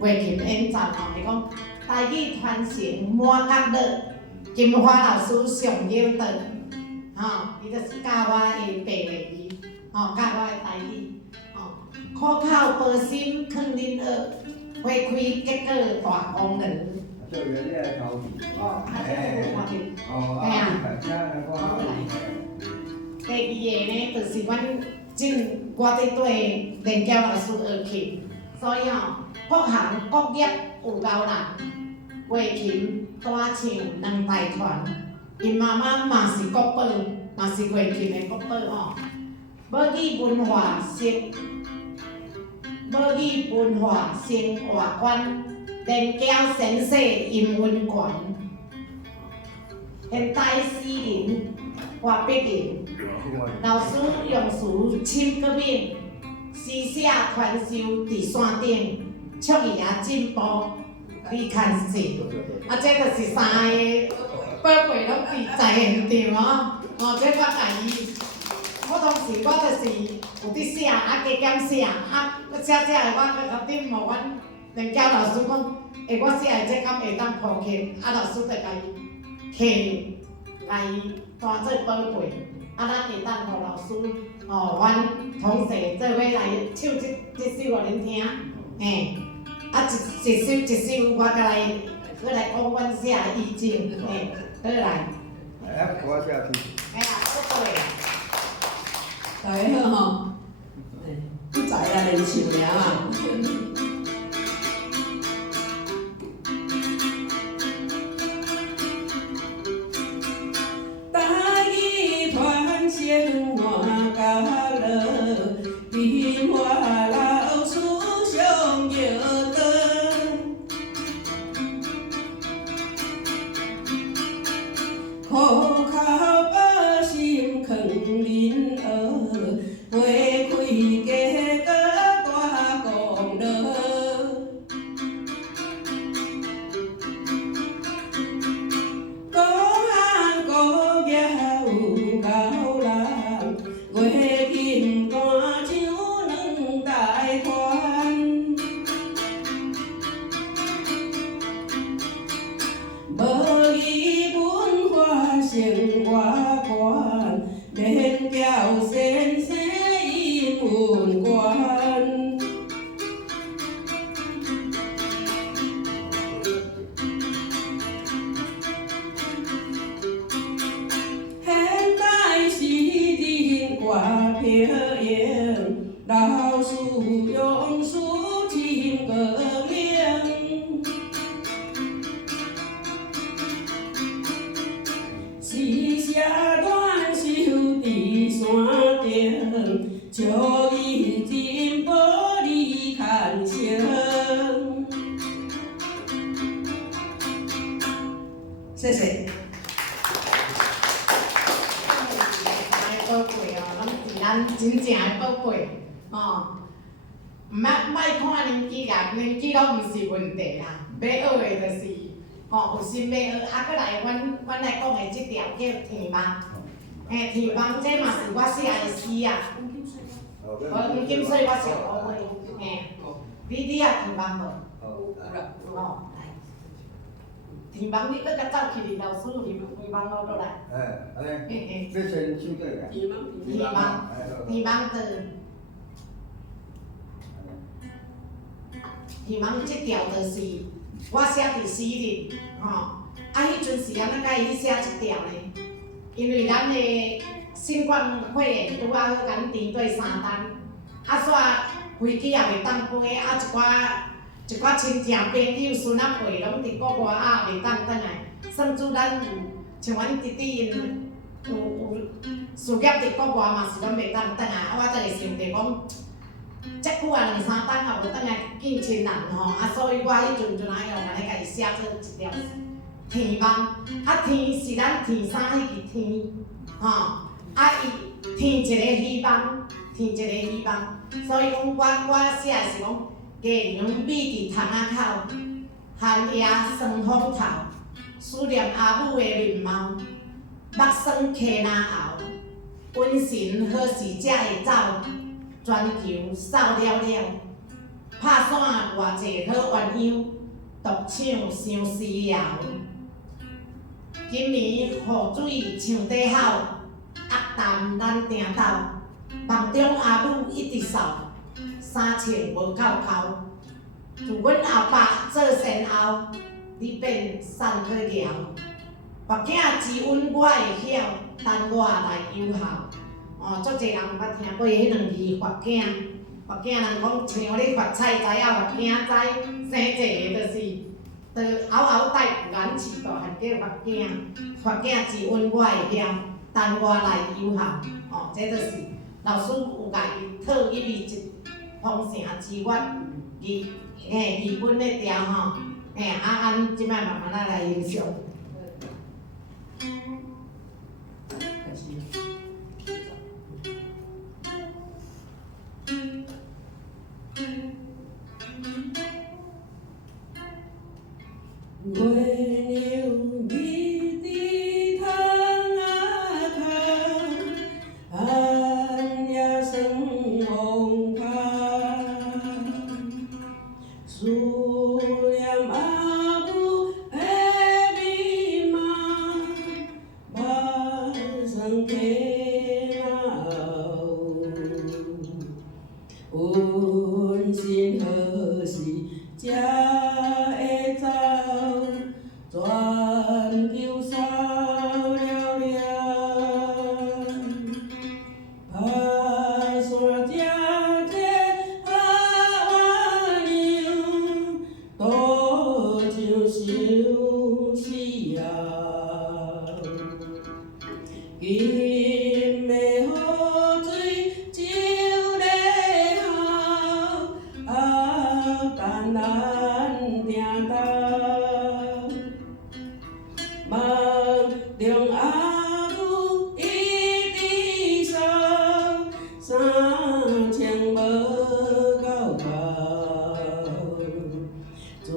话琴演奏伊讲台语传承满角乐，金花老师上有道，伊就是教我的白话语，教我的台语，苦口婆心劝恁学。花开结果大功能。做原料的考题。第二个呢，就是我伫对连教老师学琴，所以各行各业有够人，话琴、单唱两大团，因妈妈嘛是国宝，嘛是话琴的国宝母语文化生活馆，连教先生英文馆，现代诗人华碧玲，老师用词深革命，诗写传授伫山顶，创意也进步，你看是，这就是3个宝贝拢在现场这我家己。我当时我就是有伫写，加减写，写的我甲顶问阮连教老师讲，我写的这敢会当谱曲？老师就甲伊刻，甲伊当做宝贝，咱会当互老师阮同学做伙来唱这首互恁听，一首我甲来讲阮写的意境，好来。我写去。宝贝。大家好吼，不知啊，练唱尔啦。台语传承满角乐，金花老师上有道。苦口婆心劝恁学。花开结果大功乐，各行各业有够人，话琴单唱两大团，无语文化生活馆，免教先生。文馆，现代诗人歌飘扬，老师用词真革命，诗写短袖伫山顶。就以金玻璃看星，谢谢。宝贝哦，拢是咱真正的宝贝哦。毋莫看年纪啊，年纪拢毋是问题啦。要学的就是有心要学，过来阮来讲的即条叫《天梦》。《天梦》这嘛是我写的诗啊。黄金水我上好买，你也《天梦》无？哦，来。天梦，你搁甲走去二老师天梦路倒来。安尼，这先唱过来。天梦的。天梦即条就是我写伫诗里，迄阵是安怎甲伊写即条呢？因为咱的新冠肺炎拄啊好甲咱停对3单，煞飞机也袂当飞，一寡亲戚朋友孙仔辈拢伫国外袂当转来，甚至咱有像阮弟弟因有事业伫国外嘛是拢袂当转来，我就会想着讲。遮久啊2、3单也无转来见亲人所以我迄阵就安尼甲伊写做一条天梦。天是咱天生迄个天，伊天一个希望，所以讲我写的是讲，月娘美伫窗仔口，寒夜霜风透，思念阿母的面貌，目酸溪若后，温馨何时才会走？全球扫了了，拍散偌济好鸳鸯，独唱相思谣。今年雨水唱底好，鸭蛋咱订斗，梦中阿母一直扫，衫穿无够扣。自阮后爸做先后，你变送去寮。目囝之恩我会晓，等我来友好。足侪人毋捌听过迄两字发囝，人讲像咧发菜知影发囝知，生一个就是嗷嗷待哺然饲大汉叫发囝，发囝之恩我会晓，等我来友好。这就是老师有甲伊套入去一方城之月日本咧调按即摆慢慢来欣赏。月娘美伫窗仔口，寒夜霜风透，思念阿母的面貌，目酸溪若后，温馨何时才会走？全球扫了了，拍散这好鸳鸯，独唱相思谣。今的雨水就咧好，等咱订斗。梦中阿母一直扫，衫穿无够扣，自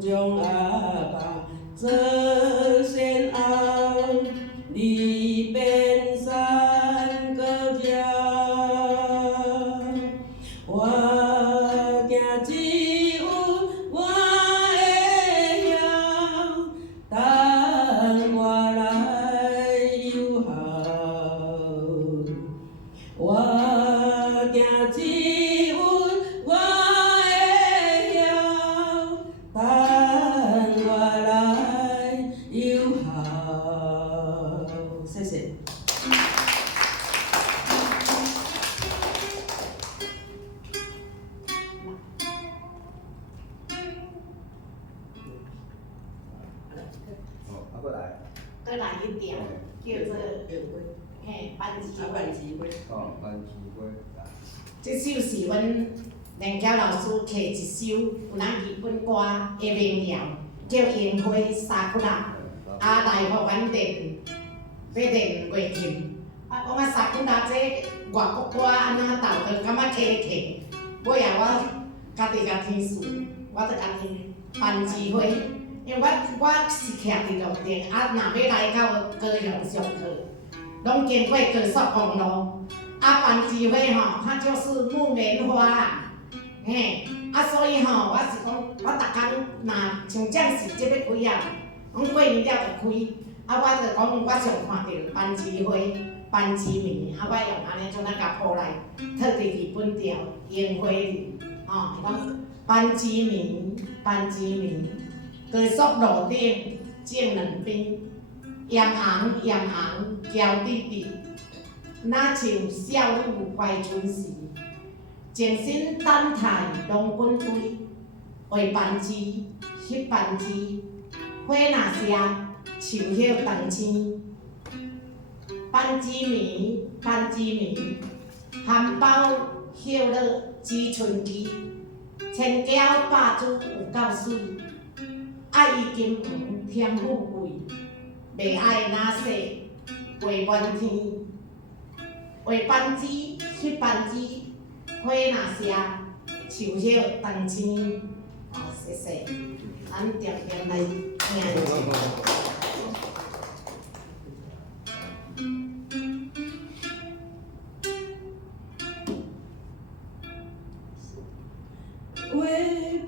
将阿爸做先后，你变三个家，我行只有我会晓。等我来友好，我行只有我会晓。等我来友好，谢谢。过来。再来一条，叫做班级花。班级花。这首是阮连娇老师刻一首有咱日本歌的民谣，叫《樱花沙库拉》。来互阮练，要练乐器。啊，讲啊，三姑仔这外国歌安怎斗着，感觉客气。尾啊，我家己甲天数，我着甲天办聚会，因为我是徛伫路顶，啊，若要来到高雄上课，拢经过高速公路。啊，办聚会吼，它就是木棉花啊，嘿，啊，所以吼，我是讲，我逐工若像这时节要开啊，拢过年了就开，啊，我就讲，我上看到办聚会、办知名，啊，我用安尼像咱甲谱来，特地日本调烟火里，吼，讲办知名，办知名，高速路顶正两边，炎红炎红娇滴滴。若像少女怀春时，情深等待龙滚堆，为班枝，翕班枝，花若谢，树叶长青。班枝棉，班枝棉，含苞叶落知春期，千娇百姿有够水，爱伊金黄添富贵，袂爱哪说飞满天。为班枝，翕班枝，花若谢，树叶长青。好，谢谢。咱点点来听。为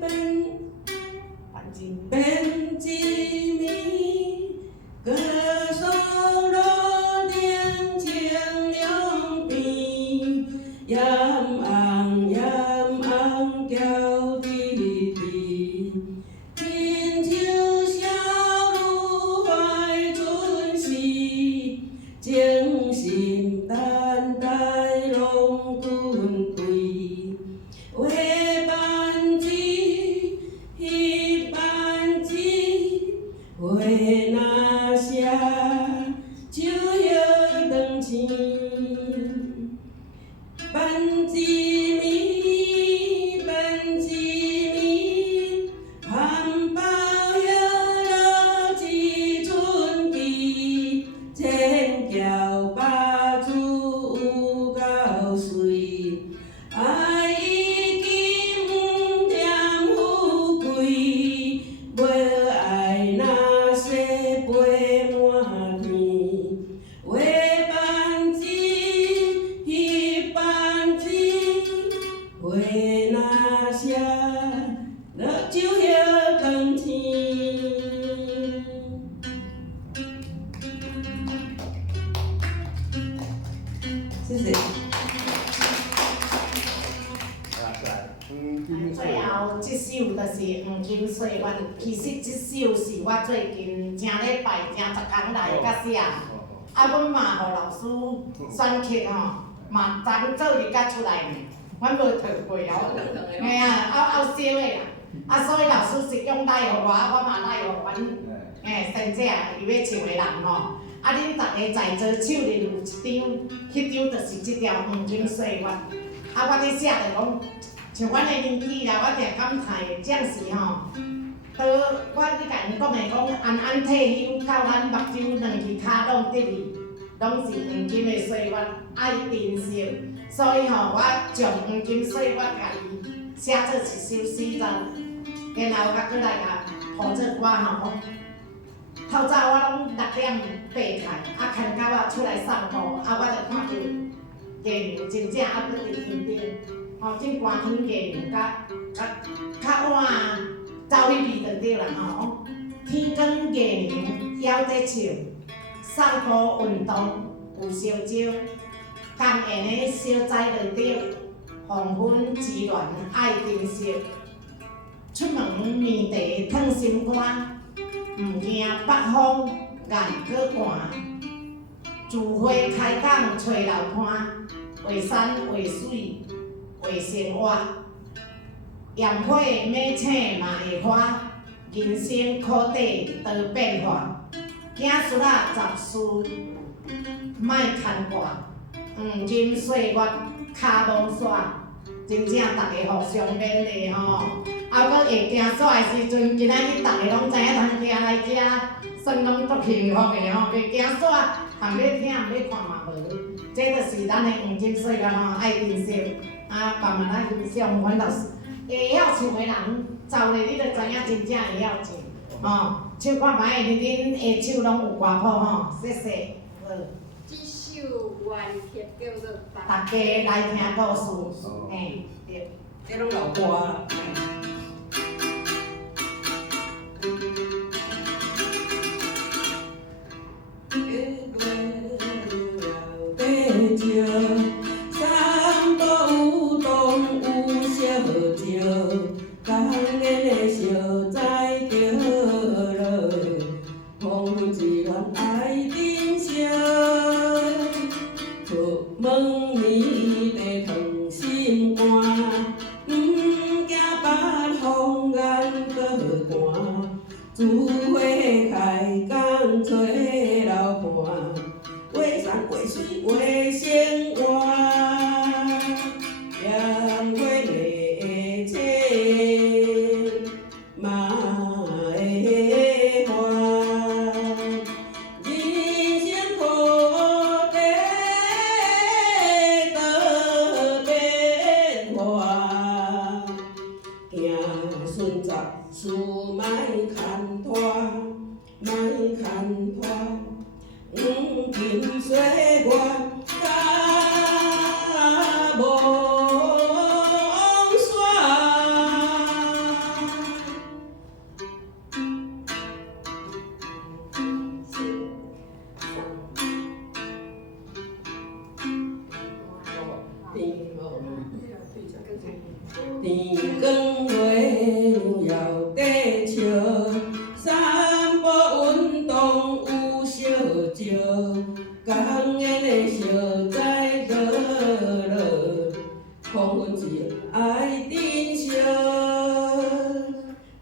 本之名，歌颂路顶清凉边，炎红炎红娇滴滴，亲像少女怀春时，情深等待龙滚堆，为班枝，翕班枝，花若谢，树叶长青。班枝棉，班枝棉，含苞叶落知春期，千娇百姿有够水，爱伊金黄添富贵，袂爱那些飞满天，为班枝，翕班枝，花若谢，落树叶长青。谢谢。最后这首就是黄金岁月，其实这首是我最近正礼拜正10天来甲写，啊，阮嘛互老师选曲吼，嘛昨做日甲出来呢，阮无退过哦，嘿啊，后烧的啦，啊，所以老师是用赖互我，我嘛赖互阮，嘿，先生伊要唱的人吼，啊，恁逐个在座手里有一张，迄张就是即条黄金岁月，啊，我咧写着讲。像阮的年纪啦，我定感慨，这时吼，倒我咧甲因讲的讲，安安退休，到咱目睭两只骹拢得意，拢是黄金的岁月，爱珍惜。所以吼，我将黄金岁月甲伊写做一首诗章，然后甲过来甲谱做歌吼。透早我拢6点爬起，啊，牵狗仔出来散步，啊，我就看到月亮真正还搁伫天顶。吼，即寒天月亮较晚走去味就对啦吼。天光月亮摇在笑，散步运动有烧酒，甘愿的小菜落着，黄昏自然爱珍惜。出门面茶烫心肝，毋惊北风硬搁寒。自花开讲找楼畔，画山画水。为生活，炎火马青嘛会花，人生苦短多变化。囝孙仔杂事莫牵挂，黄金岁月脚无煞，真正大家互相勉励吼。啊，搁会行煞的时阵，今仔日逐个拢知影，通行来遮，算拢足幸福的吼，袂惊煞，含要听含要看嘛无。这就是咱的黄金岁月吼，爱珍惜。啊，慢慢仔欣赏，阮老师会晓唱的人，走咧你就知影真正会晓唱。吼，唱看歹的，恁下手拢有歌谱吼，谢谢。好。这首原曲叫做《大家来听故事，嘿，对。这拢老歌。三步有东有小桥，江边的小在着落，风雨自然爱珍惜。出门面地烫心肝，毋惊北风眼搁寒。煮花开工找老伴，画山画水画生活，养花袂切，嘛会花。人生苦短，多变化，行顺杂事莫牵拖，莫牵拖。黄金岁月甲无天光月摇地笑，三步运动有小招，江边的小在落落，风云自爱珍惜。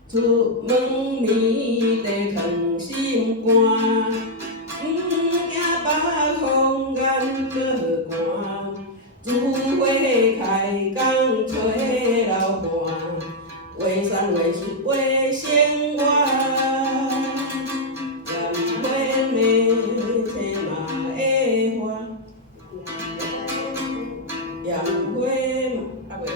出门面地烫心肝，毋惊北风眼搁寒。煮花开工找老伴，画山画水画生活。染花袂切嘛会花，染花啊袂啦。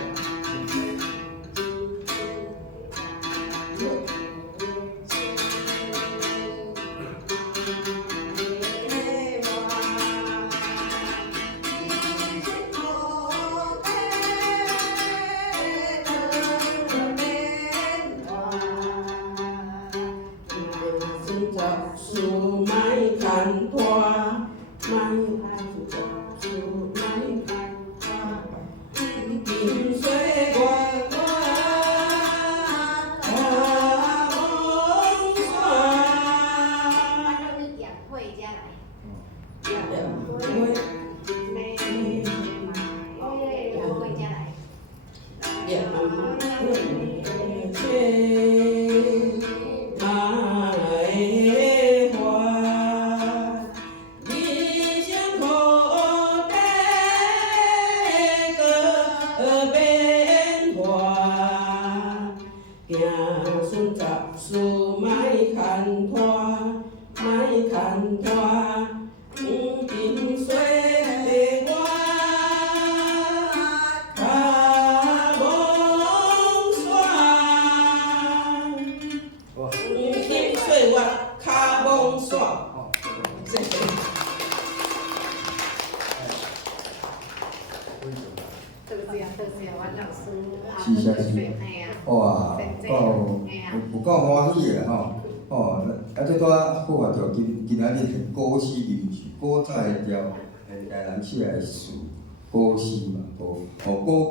事莫牵拖，莫事莫牵拖，金岁月我梦让你养会家来。会家来。事莫牵拖，莫牵拖，黄金岁月较梦线，黄金岁月较梦线。谢谢。是是是，哇，有够欢喜的吼，啊，这带符合着今仔日古诗名句，古早的条台人写的词，古诗嘛，古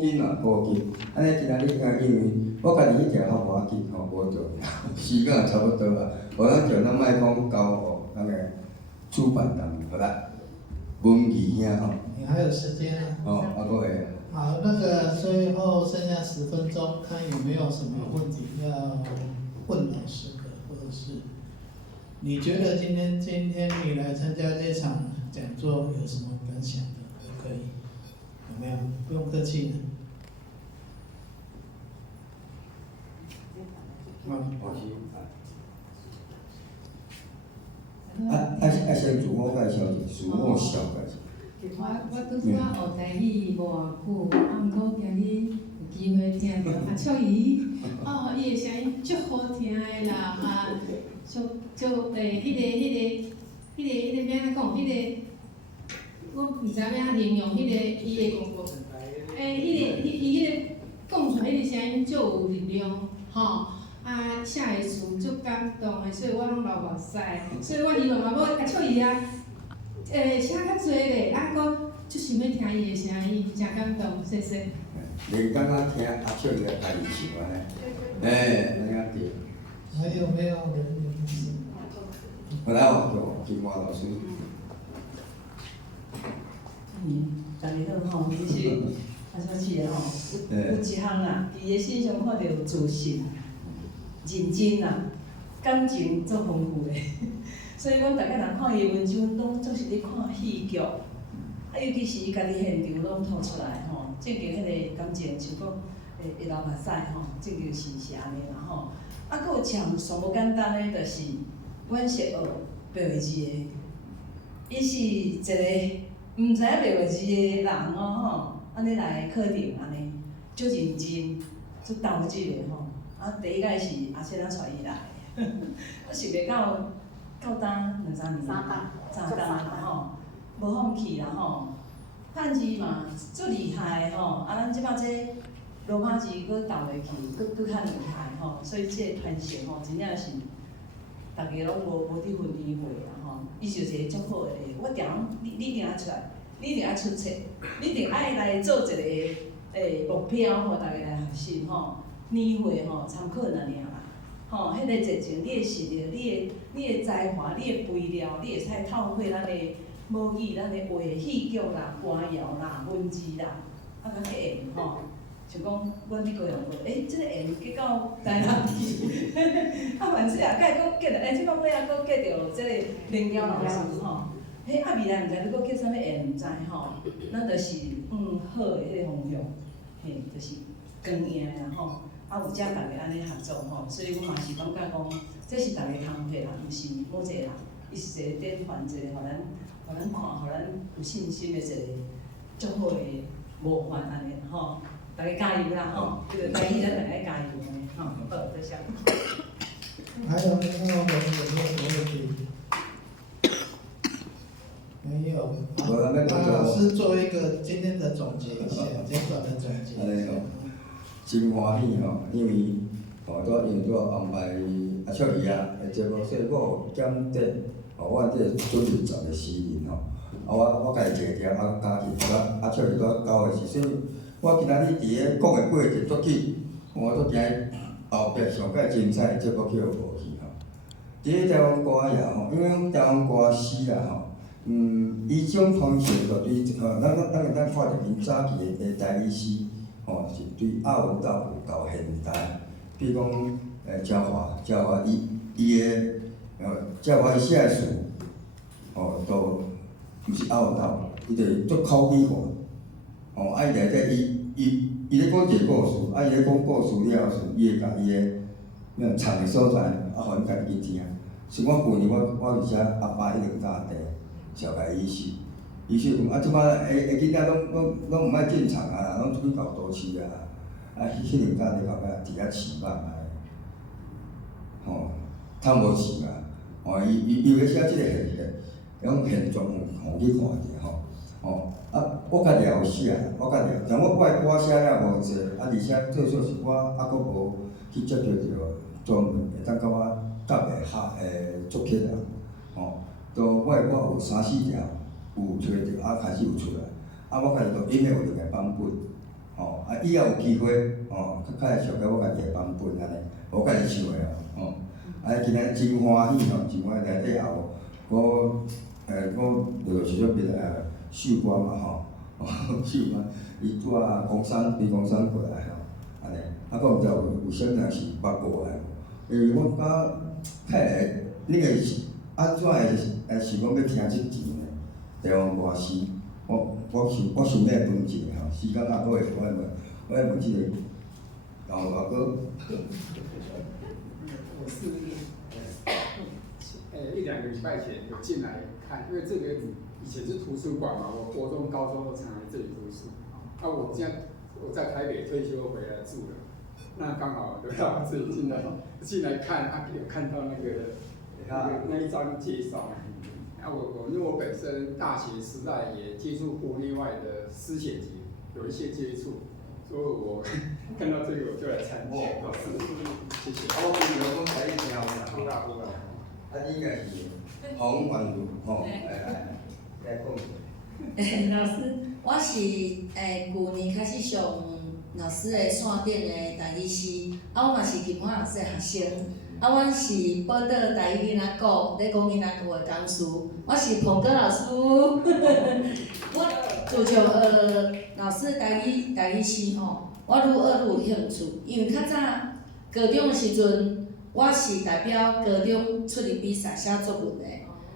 今嘛，古今。安尼今仔日因为我家己迄条较无要紧吼，无重要，时间也差不多啊，咱就咱莫讲交互咱个主办单位，好啦，文艺兄吼。你还有时间啊？哦，搁会。好，那个最后剩下10分钟，看有没有什么问题要问老师的，或者是你觉得今天你来参加这场讲座有什么感想的，都可以，有没有？不用客气的。先自我介绍者，自我小介绍。我拄则学台语无偌久，毋过今日有机会听到阿秋姨，伊的声音足好听的啦，迄个要安怎讲？我毋知影要形容伊的讲过，伊迄个讲出来迄个声音足有力量，写的词足感动的，所以我拢流目屎，所以我希望要阿秋姨啊。写较济咧，阁足想要听伊的声音，真感动，谢谢。你刚刚听阿秋伊的台语唱安尼，那样对。还有没有人？本来我金华老师。大家好吼，其实阿小七个吼，有一项啦，伫个身上看到有自信、认真啦，感情足丰富的。所以阮大家若看伊文章，拢总是咧看戏剧，尤其是伊家己现场拢吐出来吼，正经迄个感情像讲会流目屎吼，正经是安尼啦吼。佫有像上无简单的，就是阮是学白话字的，伊是一个毋知影白话字的人吼，安尼来课程安尼，足认真，足斗志的吼。第一届是阿姐带伊来的，我想袂到。到当2、3年，3当啦吼，无放弃啦吼，汉字嘛足厉害吼，咱即摆这罗马字佫斗落去，佫较厉害吼，所以这传承吼，真正是大家拢无伫分理会啦吼，伊就是一个足好的，我定你一定爱出来，你一定爱出册，你一定爱来做一个目标，互大家来学习吼，年会吼参考那尔啦。吼，迄个热情，你的实力，你的才华，你的肥料，你会使透过咱的母语、咱的话、戏剧啦、歌谣啦、文字啦，较去演吼。像讲，阮迄个用过，即个演结到台南去，万事啊，甲伊佫结着，即摆尾啊佫结着即个林彪老师吼。迄未来毋知你佫叫啥物演，毋知吼。咱就是好的迄个方向，就是光赢啦吼。有遮大家安尼合作吼，所以我嘛是感觉讲，这是大家通配啦，毋是某一个人，伊是一个典范，一个互咱看，互咱有信心的一个足好的模范安尼吼，大家加油啦吼，这个台语咱大家加油安尼吼，好，多谢。还有没有人有没有问题？没有。那老师做一个今天的总结一下，简短的总结。真欢喜吼，因为安排阿秋姨啊的节目，说我检点，我这准备10个诗人吼，我家己坐点加进，阿秋姨到9个时，所以我今仔日伫个讲的过程足紧，我都惊后壁上介精彩的节目去有无去吼。伫个台湾歌也吼，因为台湾歌诗啊吼，伊种传承着对咱看着因早期的台语诗。是对阿文道到现代，比如讲焦华伊焦华伊写的词，都毋是阿文道，伊就是足口语化，伊内底伊咧讲一个故事，伊咧讲故事了后，伊会甲伊个藏的所在，互因家己去听。像我旧年我是写阿爸迄两家庭，小家医师。伊说即摆个囡仔拢毋爱进厂啊，拢出去搞都市啊，迄两家咧后壁伫遐饲肉啊，趁无饲嘛，伊要写即个种现状互你看者我家己也有写，但我的歌写了无济，而且最少是我还佫无去接触着专门会当甲我搭的作曲人，都我的歌有3、4条。有找着，开始有出来，我家己就音乐有2个版本，以后有机会，较会上到我家己的版本安尼，我家己唱的今日真欢喜真欢喜，内底也有我就是说别秀歌嘛秀歌，伊拄仔工商过来安尼，佫毋知有啥人是捌过来，因为我较会，恁个是安怎会想讲要听即段？台湾歌诗，我想要问一个时间还佫会，我会问即个，然后佫我是1、2个礼拜前有进来看，因为这个以前是图书馆嘛，我国中、高中都常来这里读书。我现在我在台北退休回来住了，那刚好轮到自己进来看，有看到那一张介绍。因为我本身大学时代也接触国内外的诗写集，有一些接触，所以我看到这个我就来参加。谢谢。我平常讲台语听有啦，不大。你应该是黄婉如吼，来讲。老师，我是旧年开始上老师的线顶的台语诗，我嘛是金华老师的学生。阮是报道台语囡仔课，咧讲囡仔课的讲师。我是彭哥老师，我自从老师的台语诗吼，我愈学愈有兴趣。因为较早高中的时阵，我是代表高中出去比赛写作文的，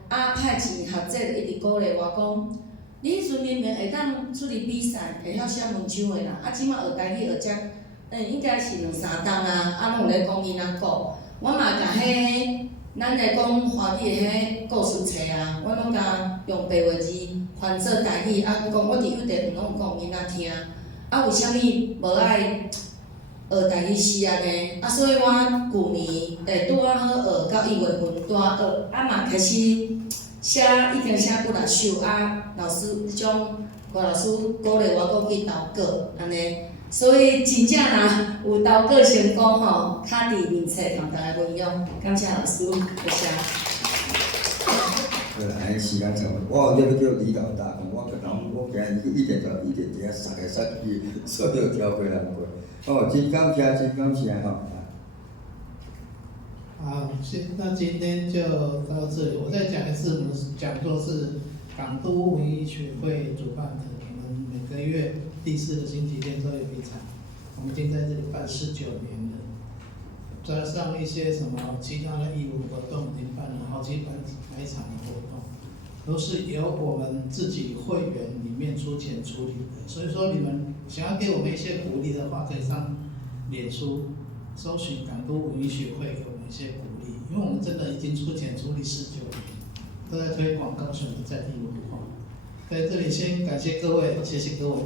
派钱学姐就一直鼓励我讲，你迄阵明明会当出去比赛，会晓写文章的啦，即马学台语学遮，应该是2、3档拢有咧讲囡仔课。我嘛甲迄，咱来讲华语的迄故事册我拢甲用白话字翻做台语，讲我伫幼稚园拢有讲囡仔听。为虾米无爱学台语诗呢？所以我旧年拄好学到1月份拄好学，嘛开始写，已经写几6首老师郭老师鼓励我去投稿安尼。所以真正有投稿成功吼，较伫面册同大家分享，感谢老师，谢谢。好啦，安尼时间差不多，我要叫李老大，我今日一定伫遐杀来杀去，所有挑过来过。真感谢吼。好，那今天就到这里。我再讲一次，我们讲座是港都文艺学会主办的，我们每个月第4个星期天都有一场，我们已经在这里办19年了，加上一些什么其他的义务活动，已经办了好几百场的活动，都是由我们自己会员里面出钱处理的。所以说，你们想要给我们一些鼓励的话，可以上脸书搜寻港都文艺学会，给我们一些鼓励，因为我们真的已经出钱处理19年，都在推广高雄的在地文化。在这里先感谢各位，谢谢各位。